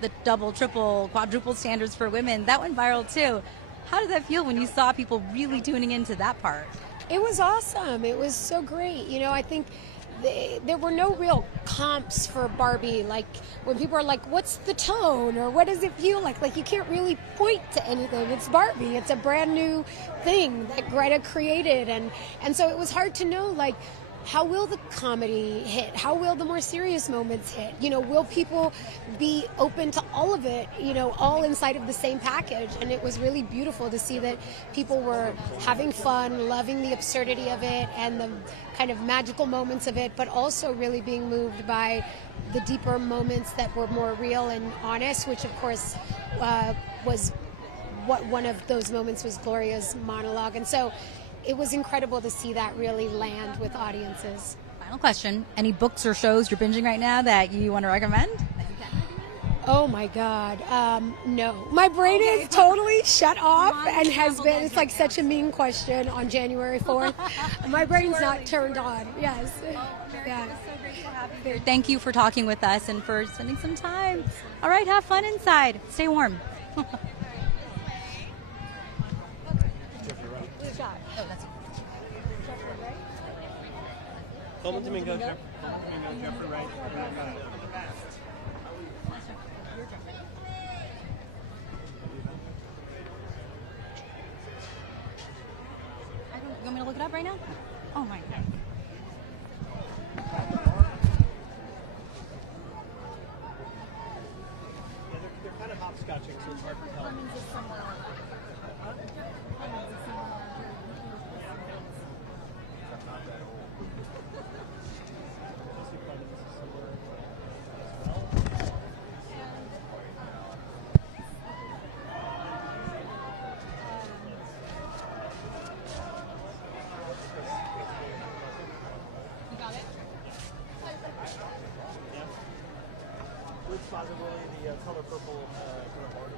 the double, triple, quadruple standards for women, that went viral too. How did that feel when you saw people really tuning into that part? It was awesome. It was so great. You know, I think there were no real comps for Barbie. Like when people are like, what's the tone or what does it feel like? Like you can't really point to anything. It's Barbie. It's a brand new thing that Greta created. And so it was hard to know, like, how will the comedy hit? How will the more serious moments hit? You know, will people be open to all of it, you know, all inside of the same package? And it was really beautiful to see that people were having fun, loving the absurdity of it and the kind of magical moments of it, but also really being moved by the deeper moments that were more real and honest, which of course was what one of those moments was Gloria's monologue. And so it was incredible to see that really land with audiences. Final question. Any books or shows you're binging right now that you want to recommend? Oh my God. No. My brain is totally shut off and has been, it's like such a mean question on January 4th. My brain's not turned on. Yes. Yeah. Thank you for talking with us and for spending some time. All right, have fun inside. Stay warm. Coleman Domingo, Jeffrey Wright. You want me to look it up right now? Oh my God. They're kind of hopscotching, so it's hard to tell. Blitz Bazawule, the color purple kind of border.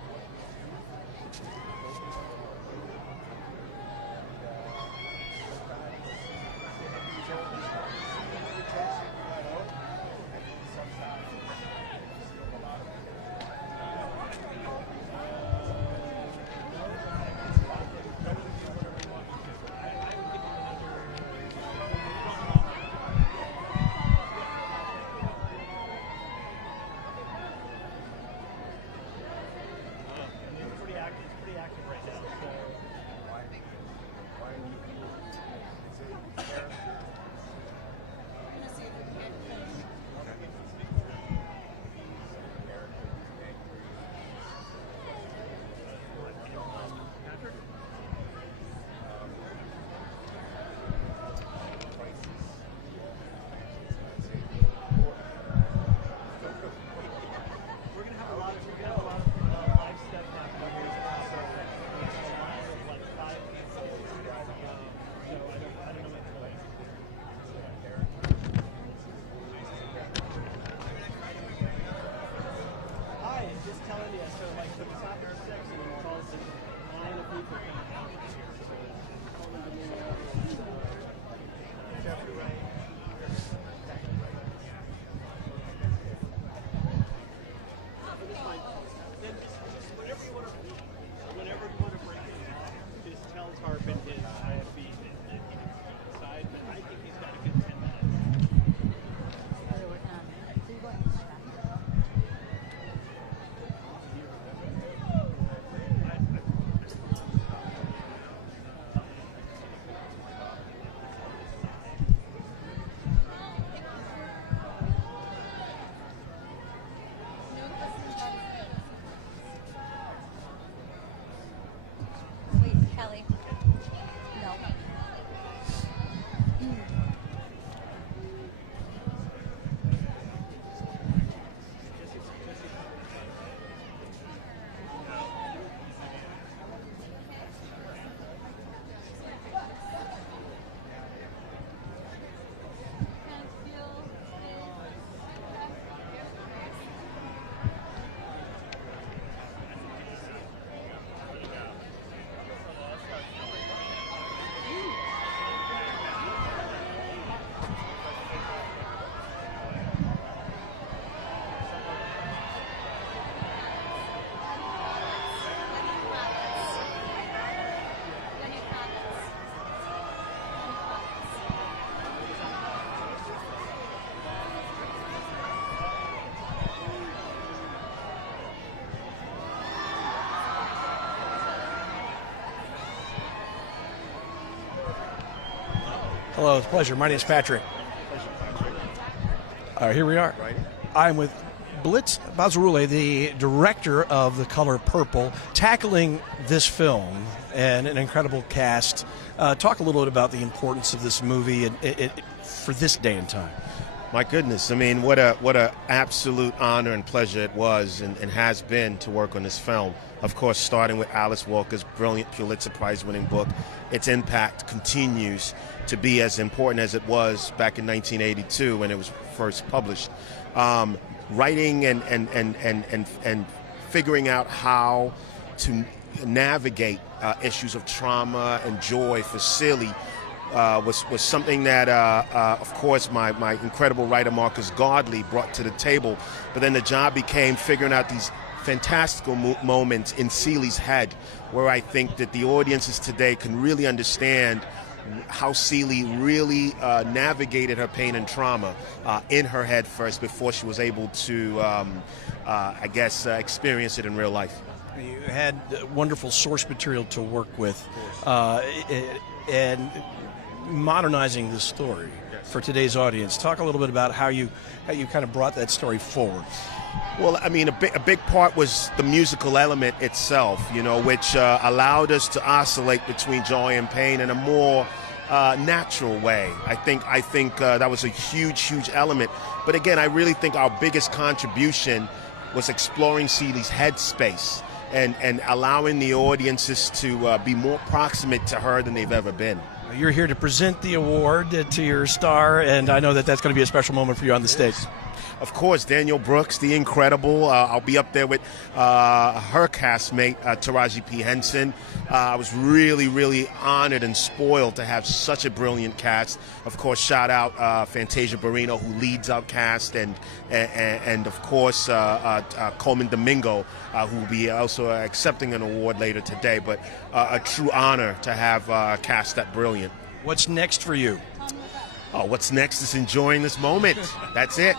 Hello, it's a pleasure. My name is Patrick. Here we are. I'm with Blitz Bazawule, the director of The Color Purple, tackling this film and an incredible cast. Talk a little bit about the importance of this movie for this day and time. My goodness, I mean, what a absolute honor and pleasure it was and has been to work on this film. Of course, starting with Alice Walker's brilliant Pulitzer Prize-winning book, its impact continues to be as important as it was back in 1982 when it was first published. Writing and figuring out how to navigate issues of trauma and joy for Cillian was something that, of course, my incredible writer Marcus Godley brought to the table. But then the job became figuring out these fantastical moments in Cillian's head, where I think that the audiences today can really understand how Cillian really navigated her pain and trauma in her head first before she was able to, experience it in real life. You had wonderful source material to work with, and modernizing the story for today's audience. Talk a little bit about how you kind of brought that story forward. Well, I mean, a big part was the musical element itself, which allowed us to oscillate between joy and pain in a more natural way. I think that was a huge element. But again, I really think our biggest contribution was exploring Cillian's headspace and allowing the audiences to be more proximate to her than they've ever been. You're here to present the award to your star, and I know that that's going to be a special moment for you on the stage. Of course, Daniel Brooks, the incredible. I'll be up there with her castmate, Taraji P. Henson. I was really honored and spoiled to have such a brilliant cast. Of course, shout out Fantasia Barrino, who leads our cast, and of course Coleman Domingo, who will be also accepting an award later today. But a true honor to have a cast that brilliant. What's next for you? Oh, what's next is enjoying this moment. That's it.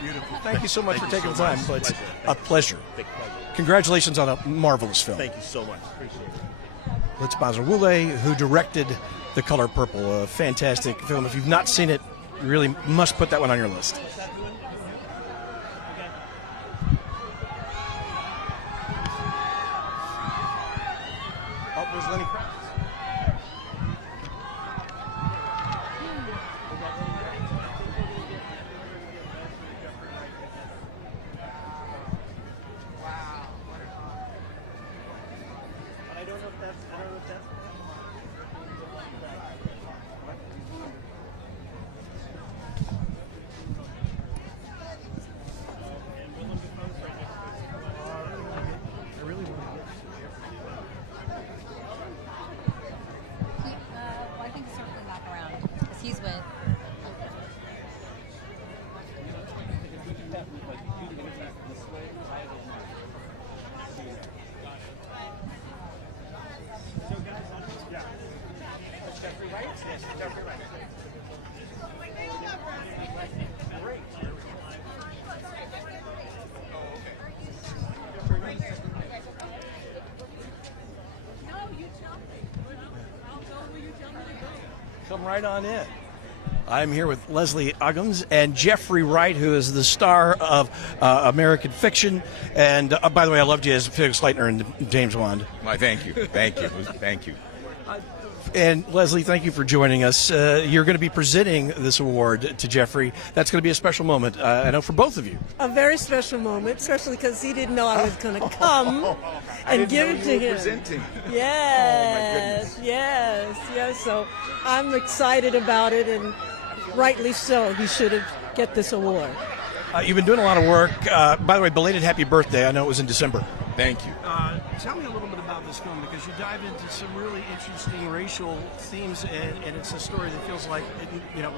Beautiful. Thank you so much for taking the time. It's a pleasure. Big pleasure. Congratulations on a marvelous film. Thank you so much. Appreciate it. Blitz Bazawule, who directed The Color Purple, a fantastic film. If you've not seen it, you really must put that one on your list. Oh, there's Lenny Kravitz. Come right on in. I'm here with Leslie Uggams and Jeffrey Wright, who is the star of American Fiction. And by the way, I loved you as Felix Leitner and James Bond. Why, thank you. Thank you. And Leslie, thank you for joining us. You're going to be presenting this award to Jeffrey. That's going to be a special moment, I know, for both of you. A very special moment, especially because he didn't know I was going to come and give it to him. Presenting. Yes, Oh, my yes. So I'm excited about it, and rightly so. He should get this award. You've been doing a lot of work. By the way, belated happy birthday. I know it was in December. Thank you. Tell me a little bit about this film, because you dive into some really interesting racial themes, and it's a story that feels like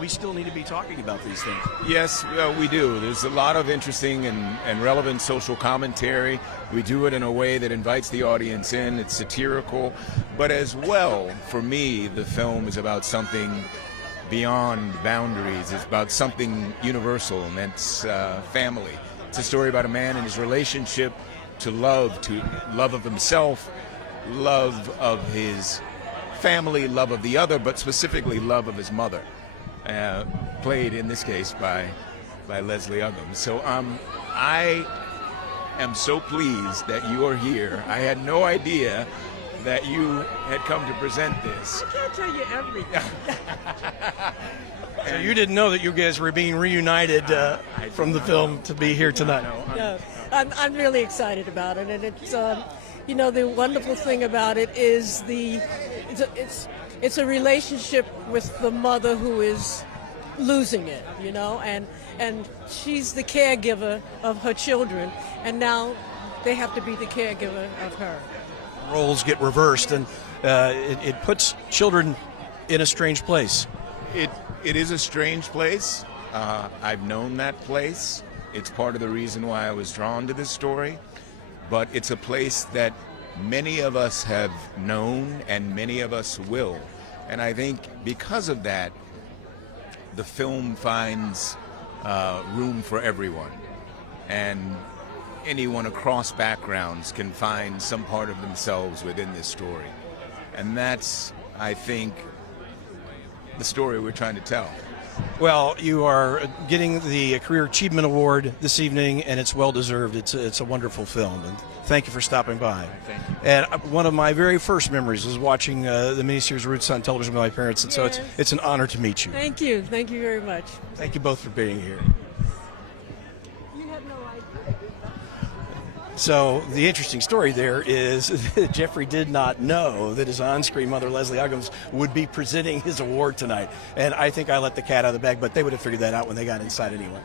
we still need to be talking about these things. Yes, we do. There's a lot of interesting and relevant social commentary. We do it in a way that invites the audience in. It's satirical, but as well, for me, the film is about something beyond boundaries. It's about something universal, and that's family. It's a story about a man and his relationship to love of himself, love of his family, love of the other, but specifically love of his mother. played in this case by Leslie Uggams. So I am so pleased that you are here. I had no idea that you had come to present this. I can't tell you everything. So you didn't know that you guys were being reunited from the film to be here tonight. No, I'm really excited about it, and it's you know, the wonderful thing about it is it's a relationship with the mother who is losing it, you know, and she's the caregiver of her children, and now they have to be the caregiver of her. Roles get reversed, and it puts children in a strange place. It is a strange place. I've known that place. It's part of the reason why I was drawn to this story. But it's a place that many of us have known and many of us will. And I think because of that, the film finds room for everyone. And anyone across backgrounds can find some part of themselves within this story. And that's, I think, the story we're trying to tell. Well, you are getting the Career Achievement Award this evening, and it's well-deserved. It's a wonderful film, and thank you for stopping by. Thank you. And one of my very first memories was watching the miniseries Roots on television with my parents, and so it's an honor to meet you. Thank you very much. Thank you both for being here. You have no idea. So the interesting story there is that Jeffrey did not know that his on-screen mother, Leslie Uggams, would be presenting his award tonight. And I think I let the cat out of the bag, but they would have figured that out when they got inside anyway.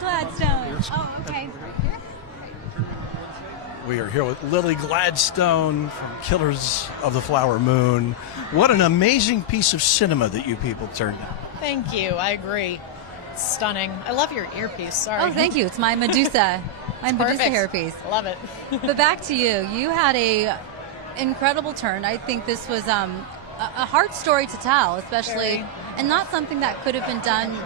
Gladstone. Oh, okay. We are here with Lily Gladstone from Killers of the Flower Moon. What an amazing piece of cinema that you people turned out. Thank you. I agree. It's stunning. I love your earpiece. Sorry. Oh, thank you. It's my Medusa. My Medusa hairpiece. I love it. But back to you. You had a incredible turn. I think this was a hard story to tell, especially, and not something that could have been done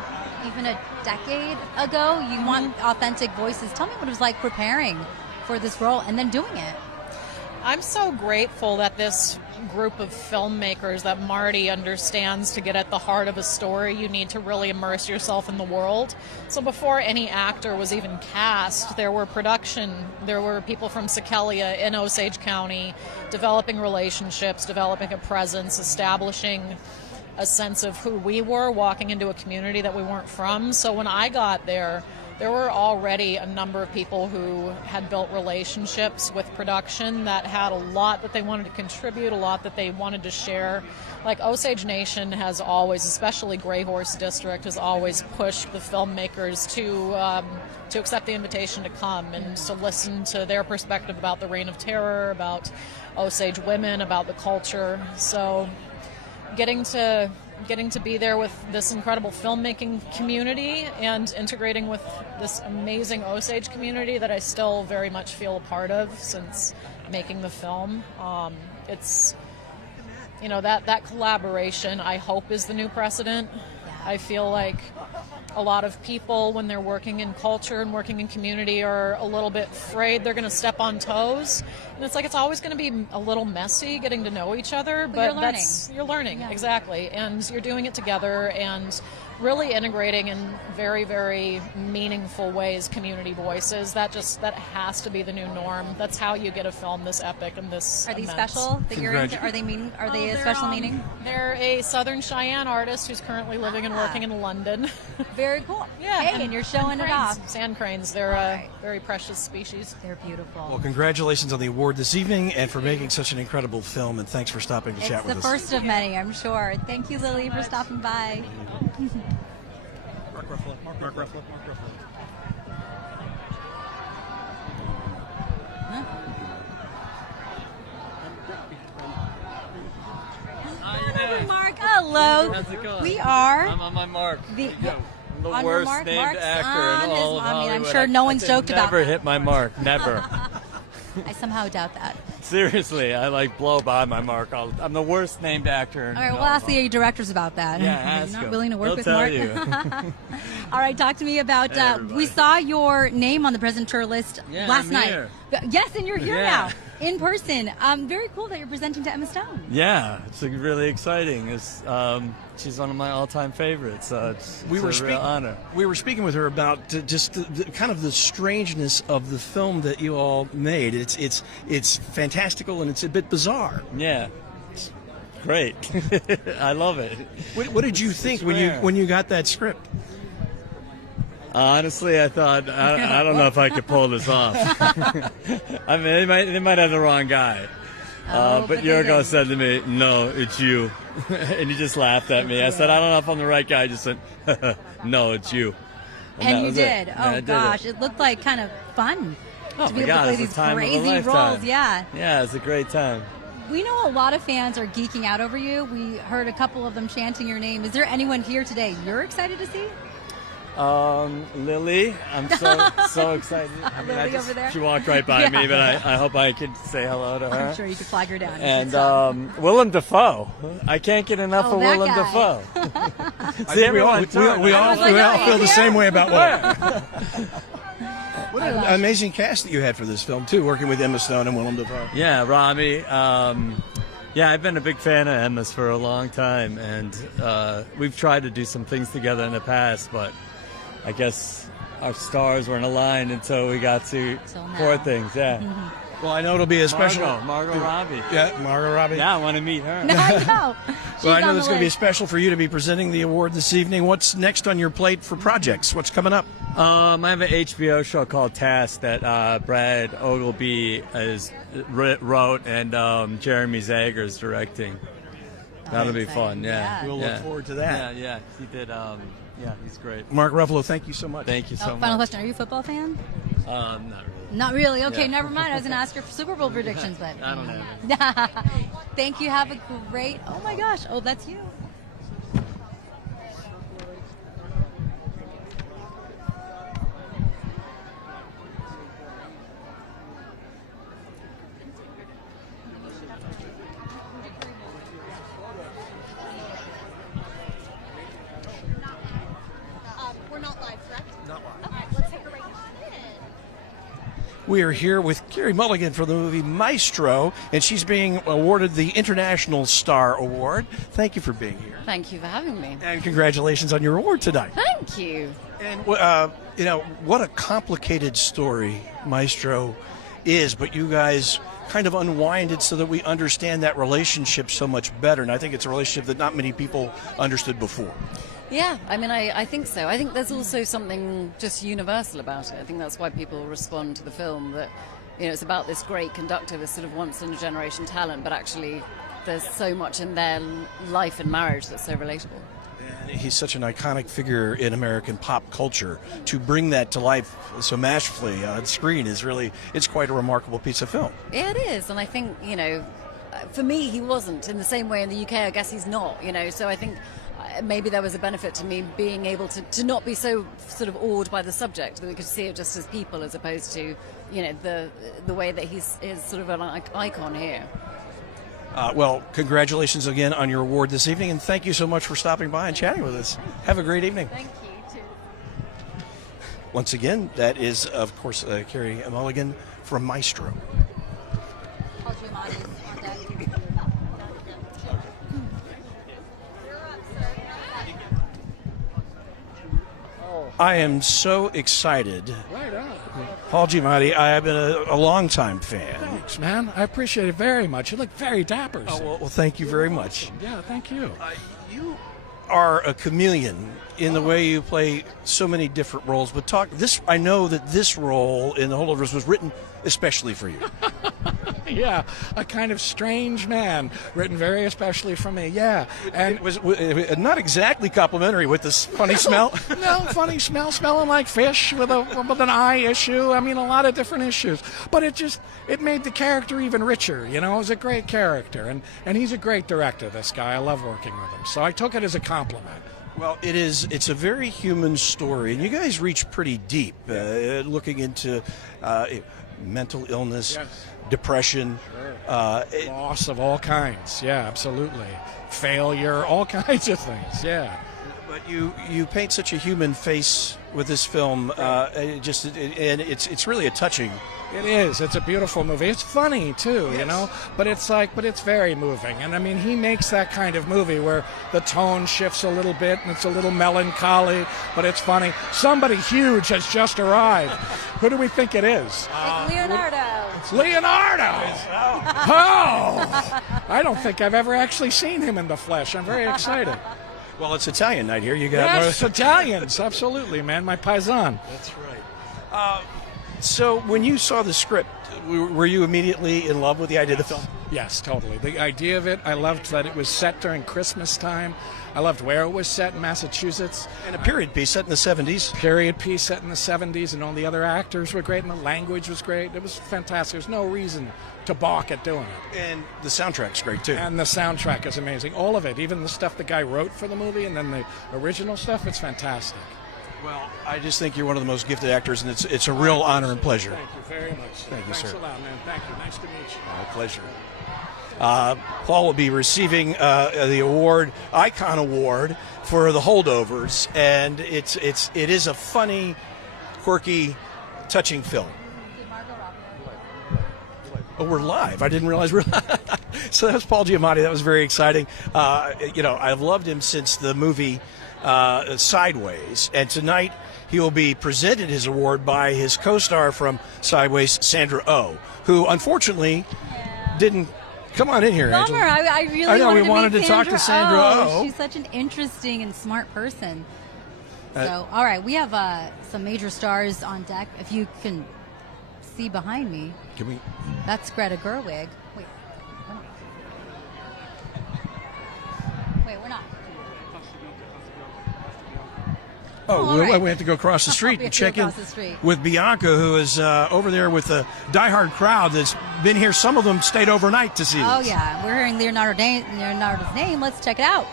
even a decade ago. You want authentic voices. Tell me what it was like preparing for this role and then doing it. I'm so grateful that this group of filmmakers, that Marty understands to get at the heart of a story, you need to really immerse yourself in the world. So before any actor was even cast, there were people from Cillian in Osage County developing relationships, developing a presence, establishing a sense of who we were, walking into a community that we weren't from. So when I got there were already a number of people who had built relationships with production that had a lot that they wanted to contribute, a lot that they wanted to share. Like Osage Nation has always, especially Grey Horse District, has always pushed the filmmakers to accept the invitation to come and to listen to their perspective about the Reign of Terror, about Osage women, about the culture. So getting to be there with this incredible filmmaking community and integrating with this amazing Osage community that I still very much feel a part of since making the film. It's, that collaboration, I hope, is the new precedent. I feel like a lot of people, when they're working in culture and working in community, are a little bit afraid they're going to step on toes. And it's like it's always going to be a little messy getting to know each other, but you're learning. Yeah. Exactly. And you're doing it together and really integrating in very, very meaningful ways community voices. That has to be the new norm. That's how you get a film this epic and this Are these immense. special that you're into? Are they a special meaning? They're a Southern Cheyenne artist who's currently living and working in London. Very cool. Yeah. Hey, and you're showing it off. Sand cranes. They're a very precious species. They're beautiful. Well, congratulations on the award this evening and for making such an incredible film, and thanks for stopping to chat with us. It's the first of many, I'm sure. Thank you, Lily, for stopping by. Ruffalo. Mark Ruffalo. Mark, hello. How's it going? We are. I'm on my mark. The, I'm the on your worst mark, named Mark's actor on in all his- of I mean, I'm Hollywood. sure no one's joked about Never that. hit my mark. Never. I somehow doubt that. Seriously, I like blow by my mark. I'm the worst named actor. All right, we'll ask the directors about that. Yeah, You're ask not them. willing to work They'll with tell Mark. you. All right, talk to me about. Hey, everybody. We saw your name on the presenter list Yeah, last I'm night. here. Yes, and you're here Yeah. now in person. Very cool that you're presenting to Emma Stone. Yeah, it's really exciting. She's one of my all-time favorites. So it's a real honor. We were speaking with her about just the kind of the strangeness of the film that you all made. It's fantastical and it's a bit bizarre. Yeah, it's great. I love it. What did you think when you got that script? Honestly, I thought I don't know if I could pull this off. I mean, they might have the wrong guy. But Yorgo said to me, "No, it's you," and he just laughed at me. I said, "I don't know if I'm the right guy." I just said, "No, it's you." And you did. Yeah, Oh I did gosh, it looked like kind of fun Oh to my be able God, to play it's the these time of a crazy lifetime. roles. Yeah. Yeah, it's a great time. We know a lot of fans are geeking out over you. We heard a couple of them chanting your name. Is there anyone here today you're excited to see? Lily, I'm so excited. I mean, Lily over there? She walked right by Yeah. me, but I hope I could say hello to her. I'm sure you could flag her down. And Willem Dafoe. I can't get enough Oh, of that Willem guy. Dafoe. I think we all feel the same way about Willem. What an amazing cast that you had for this film too, working with Emma Stone and Willem Dafoe. Yeah, Rami. Yeah, I've been a big fan of Emma's for a long time, and we've tried to do some things together in the past, but I guess our stars weren't aligned until we got to Poor Things. Yeah. Well, I know it'll be a special. Margot Robbie. Yeah, Margot Robbie. Yeah, I want to meet her. No, I know. Well, I know there's going to be a special for you to be presenting the award this evening. What's next on your plate for projects? What's coming up? I have an HBO show called Task that Brad Ogilvy wrote and Jeremy Zager is directing. That'll be fun. Yeah, We'll look forward to that. Yeah. He did. Yeah, he's great. Mark Ruffalo, thank you so much. Thank you so much. Final question: are you a football fan? Not really. Not really. Okay, Yeah. never mind. I was going to ask your Super Bowl predictions, but I don't have it. Thank you. Have a great. Oh my gosh. Oh, that's you. We're not live, correct? Not live. Okay, let's take a break. We are here with Carey Mulligan for the movie Maestro, and she's being awarded the International Star Award. Thank you for being here. Thank you for having me. And congratulations on your award tonight. Thank you. And what a complicated story Maestro is, but you guys kind of unwind it so that we understand that relationship so much better. And I think it's a relationship that not many people understood before. Yeah, I mean, I think so. I think there's also something just universal about it. I think that's why people respond to the film, that, it's about this great conductor, this sort of once-in-a-generation talent, but actually there's so much in their life and marriage that's so relatable. And he's such an iconic figure in American pop culture. To bring that to life so masterfully on screen it's quite a remarkable piece of film. Yeah, it is. And I think, for me, he wasn't. In the same way in the UK, I guess he's not, So I think maybe there was a benefit to me being able to not be so sort of awed by the subject, that we could see it just as people as opposed to, the way that he's sort of an icon here. Well, congratulations again on your award this evening, and thank you so much for stopping by and chatting with us. Have a great evening. Thank you, too. Once again, that is, of course, Carey Mulligan from Maestro. I am so excited. Right on. Paul Giamatti, I have been a longtime fan. Thanks, man. I appreciate it very much. You look very dapper. Oh, well, thank you very much. Yeah, thank you. You are a chameleon in the way you play so many different roles. But I know that this role in The Holdovers was written especially for you. Yeah, a kind of strange man, written very especially for me. Yeah, and it was not exactly complimentary with this funny smell. No, funny smell, smelling like fish with an eye issue. I mean, a lot of different issues. But it made the character even richer. You know, it was a great character, and he's a great director. This guy, I love working with him. So I took it as a compliment. Well, it's a very human story, and you guys reach pretty deep, looking into mental illness, yes. Depression, loss of all kinds. Yeah, absolutely. Failure, all kinds of things. Yeah. But you paint such a human face with this film, and it's really a touching. It is. It's a beautiful movie. It's funny too, yes. You know. But it's very moving. And I mean, he makes that kind of movie where the tone shifts a little bit and it's a little melancholy, but it's funny. Somebody huge has just arrived. Who do we think it is? It's Leonardo. It's Leonardo. Oh! I don't think I've ever actually seen him in the flesh. I'm very excited. Well, it's Italian night here. You got yes, Italians, absolutely, man. My paisan. That's right. So when you saw the script, were you immediately in love with the idea of the film? Yes, totally. The idea of it, I loved that it was set during Christmas time. I loved where it was set in Massachusetts. And a period piece set in the 70s. Period piece set in the 70s, and all the other actors were great, and the language was great. It was fantastic. There's no reason to balk at doing it. And the soundtrack's great, too. And the soundtrack is amazing. All of it, even the stuff the guy wrote for the movie, and then the original stuff, it's fantastic. Well, I just think you're one of the most gifted actors, and it's a real honor and pleasure. Thank you very much. Thank you, sir. Thanks a lot, man. Thank you. Nice to meet you. My pleasure. Paul will be receiving the award, Icon Award, for The Holdovers, and it is a funny, quirky, touching film. Oh, we're live. I didn't realize we're live. So that was Paul Giamatti. That was very exciting. I've loved him since the movie Sideways, and tonight he will be presented his award by his co-star from Sideways, Sandra Oh, who unfortunately didn't come on in here. Bummer. Angela. I really know, wanted we wanted to, to talk to Sandra Oh. She's such an interesting and smart person. So, all right, we have some major stars on deck. If you can see behind me, that's Greta Gerwig. Wait, we're not. Oh, we have to go across the street and check in with Bianca, who is over there with a diehard crowd that's been here. Some of them stayed overnight to see this. Oh, yeah. We're hearing Leonardo's name. Let's check it out.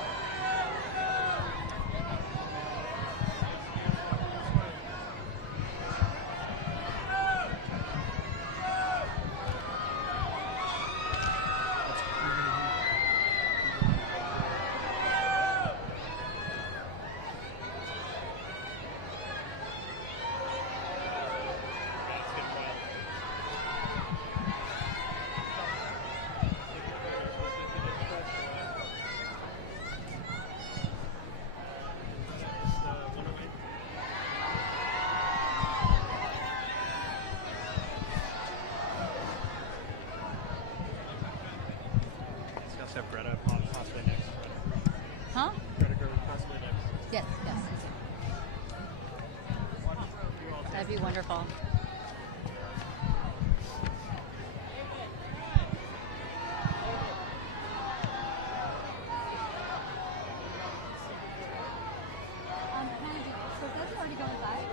Have Greta possibly next. Huh? Greta possibly next. Yes. That'd be wonderful. So that's already going live?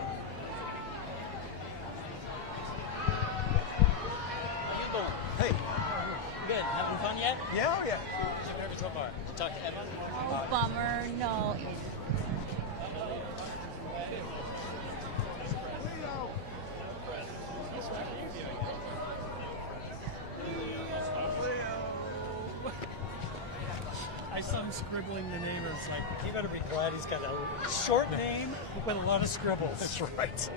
How you doing? Hey. Good. Having fun yet? Yeah, yeah. What's your favorite so far? Did you talk to Emma? Oh, bummer. No. I saw him scribbling the name, and it's like, you better be glad he's got a short name with a lot of scribbles. That's right.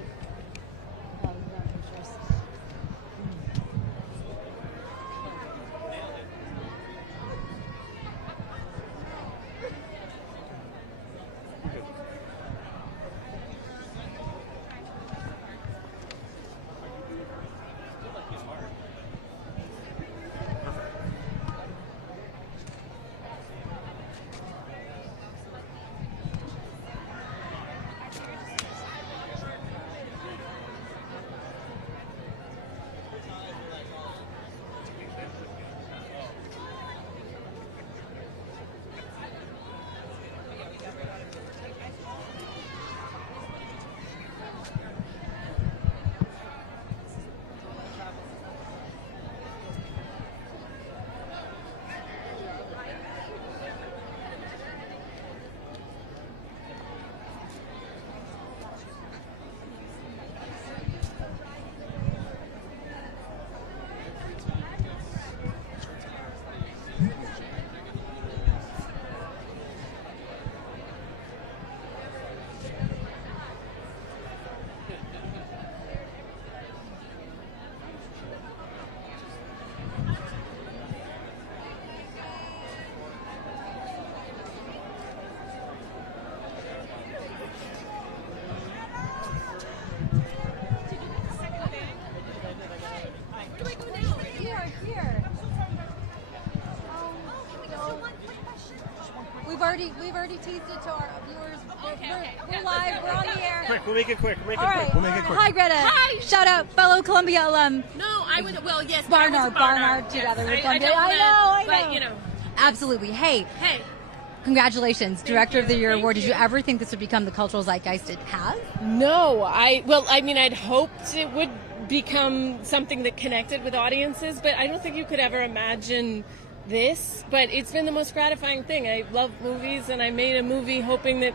already teased it to our viewers. We're live. We're on the air. Quick, we'll make it quick. All right. We'll make it quick. Hi, Greta. Hi. Shout out, fellow Columbia alum. No, I was, well, yes. Barnard together with Columbia. I know. But, you know. Absolutely. Hey. Congratulations, Director of the Year award. Did you ever think this would become the cultural zeitgeist it has? No, I'd hoped it would become something that connected with audiences, but I don't think you could ever imagine this. But it's been the most gratifying thing. I love movies, and I made a movie hoping that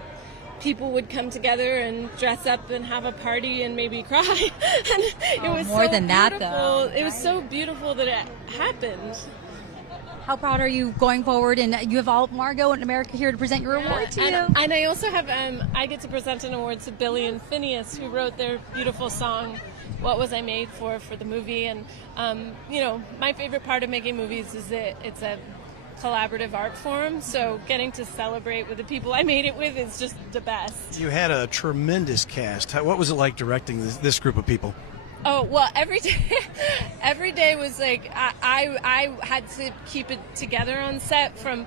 people would come together and dress up and have a party and maybe cry. And it was more so than that, beautiful. though. It was so beautiful that it happened. How proud are you going forward? And you have all Margot and America here to present your award to you. And I also have, I get to present an award to Billie and Finneas, who wrote their beautiful song, What Was I Made For the movie. And, my favorite part of making movies is that it's a collaborative art form, so getting to celebrate with the people I made it with is just the best. You had a tremendous cast. What was it like directing this group of people? Oh, well, every day was like, I had to keep it together on set. From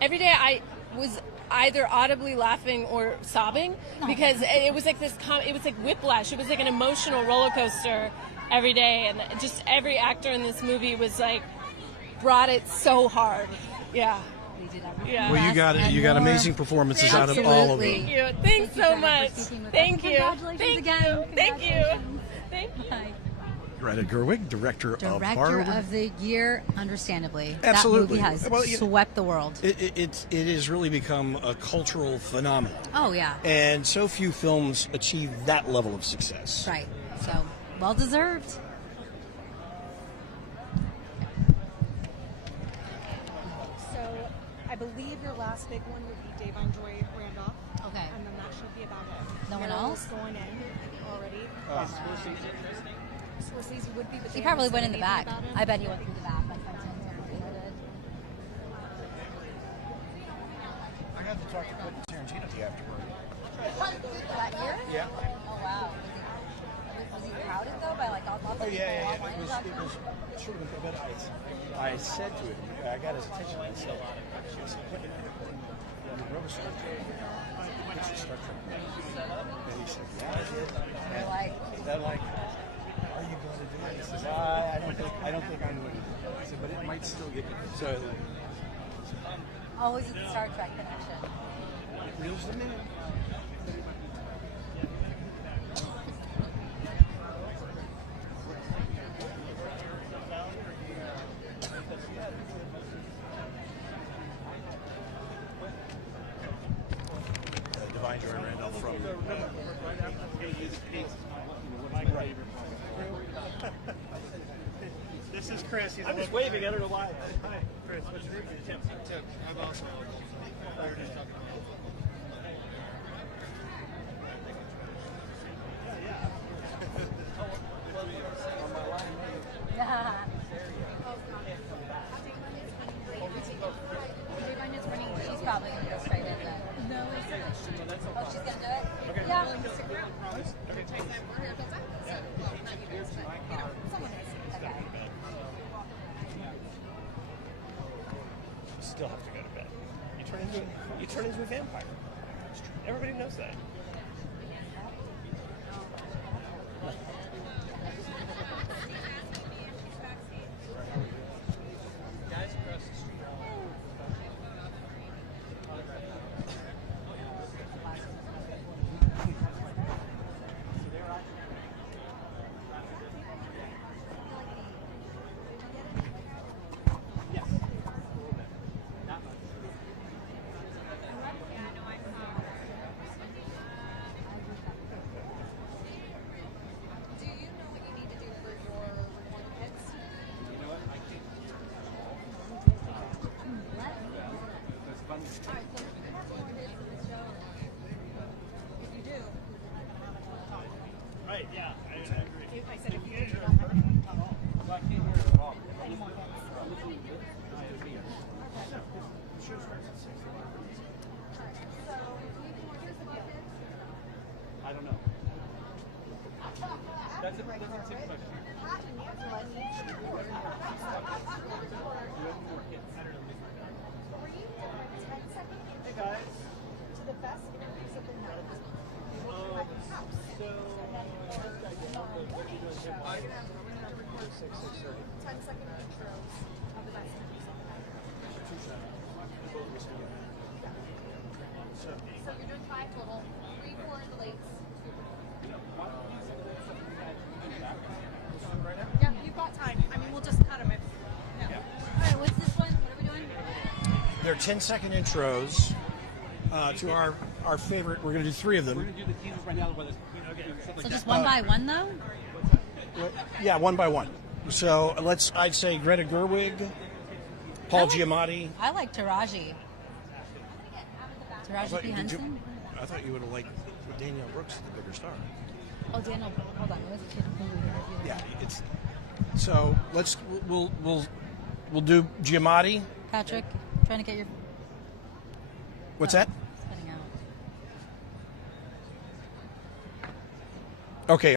every day I was either audibly laughing or sobbing, because it was like it was like whiplash. It was like an emotional roller coaster every day, and just every actor in this movie was like, brought it so hard. Yeah. Yeah. Well, you got amazing performances out of all of them. Thank you. Thanks so much. Thank you. Congratulations again. Thank you. Thank you. Greta Gerwig, Director of the Year, understandably. Absolutely. That movie has swept the world. It has really become a cultural phenomenon. Oh, yeah. And so few films achieve that level of success. Right. So, well deserved. I believe your last big one would be Dave Joy Randolph. Okay. And then that should be about it. No one Meryl's else? going in already. Scorsese would be, but He probably went in the back. I bet he went through the back. Like I got to talk to Quentin Tarantino afterward. that year? Yeah. Oh, wow. Was he crowded, though, by like all lots of Yeah. people? It was sort of a bit. I said to him, I got his attention. I said, Quentin, when you wrote a Star Trek, what's your Star Trek? And he said, yeah, I did. And they're like, are you going to do it? He says, I don't think I'm going to do it. I said, but it might still get you. So, Always the Star Trek connection. reels them in. Divine Joy Randolph from This is Chris. I'm just waving. I don't know why. Hi, Chris. What's your name? Tim. I'm awesome. She's probably going to go straight in then. No, oh, she's going to do it? Okay. Yeah. Still have to go to bed. You turn into a vampire. Everybody knows that. Right, yeah, I agree. I said if you did, I can't hear it at all. Any more hits? I don't know. That's a tip question. Hey guys. 10-second intros of the best. So you're doing 5 total, 3 for the lates. Yeah, you've got time. I mean, we'll just cut them if. Yeah. All right, what's this one? What are we doing? They're 10-second intros to our favorite. We're going to do 3 of them. We're going to do the teasers right now. So just one by one, though? Yeah, one by one. So I'd say Greta Gerwig, Paul Giamatti. I like Taraji. Taraji P. Henson? I thought you would have liked Danielle Brooks, the bigger star. Oh, Daniel, hold on. Where's the kid who we interviewed? Yeah, it's. So we'll do Giamatti. Patrick, trying to get your. What's that? It's cutting out. Okay.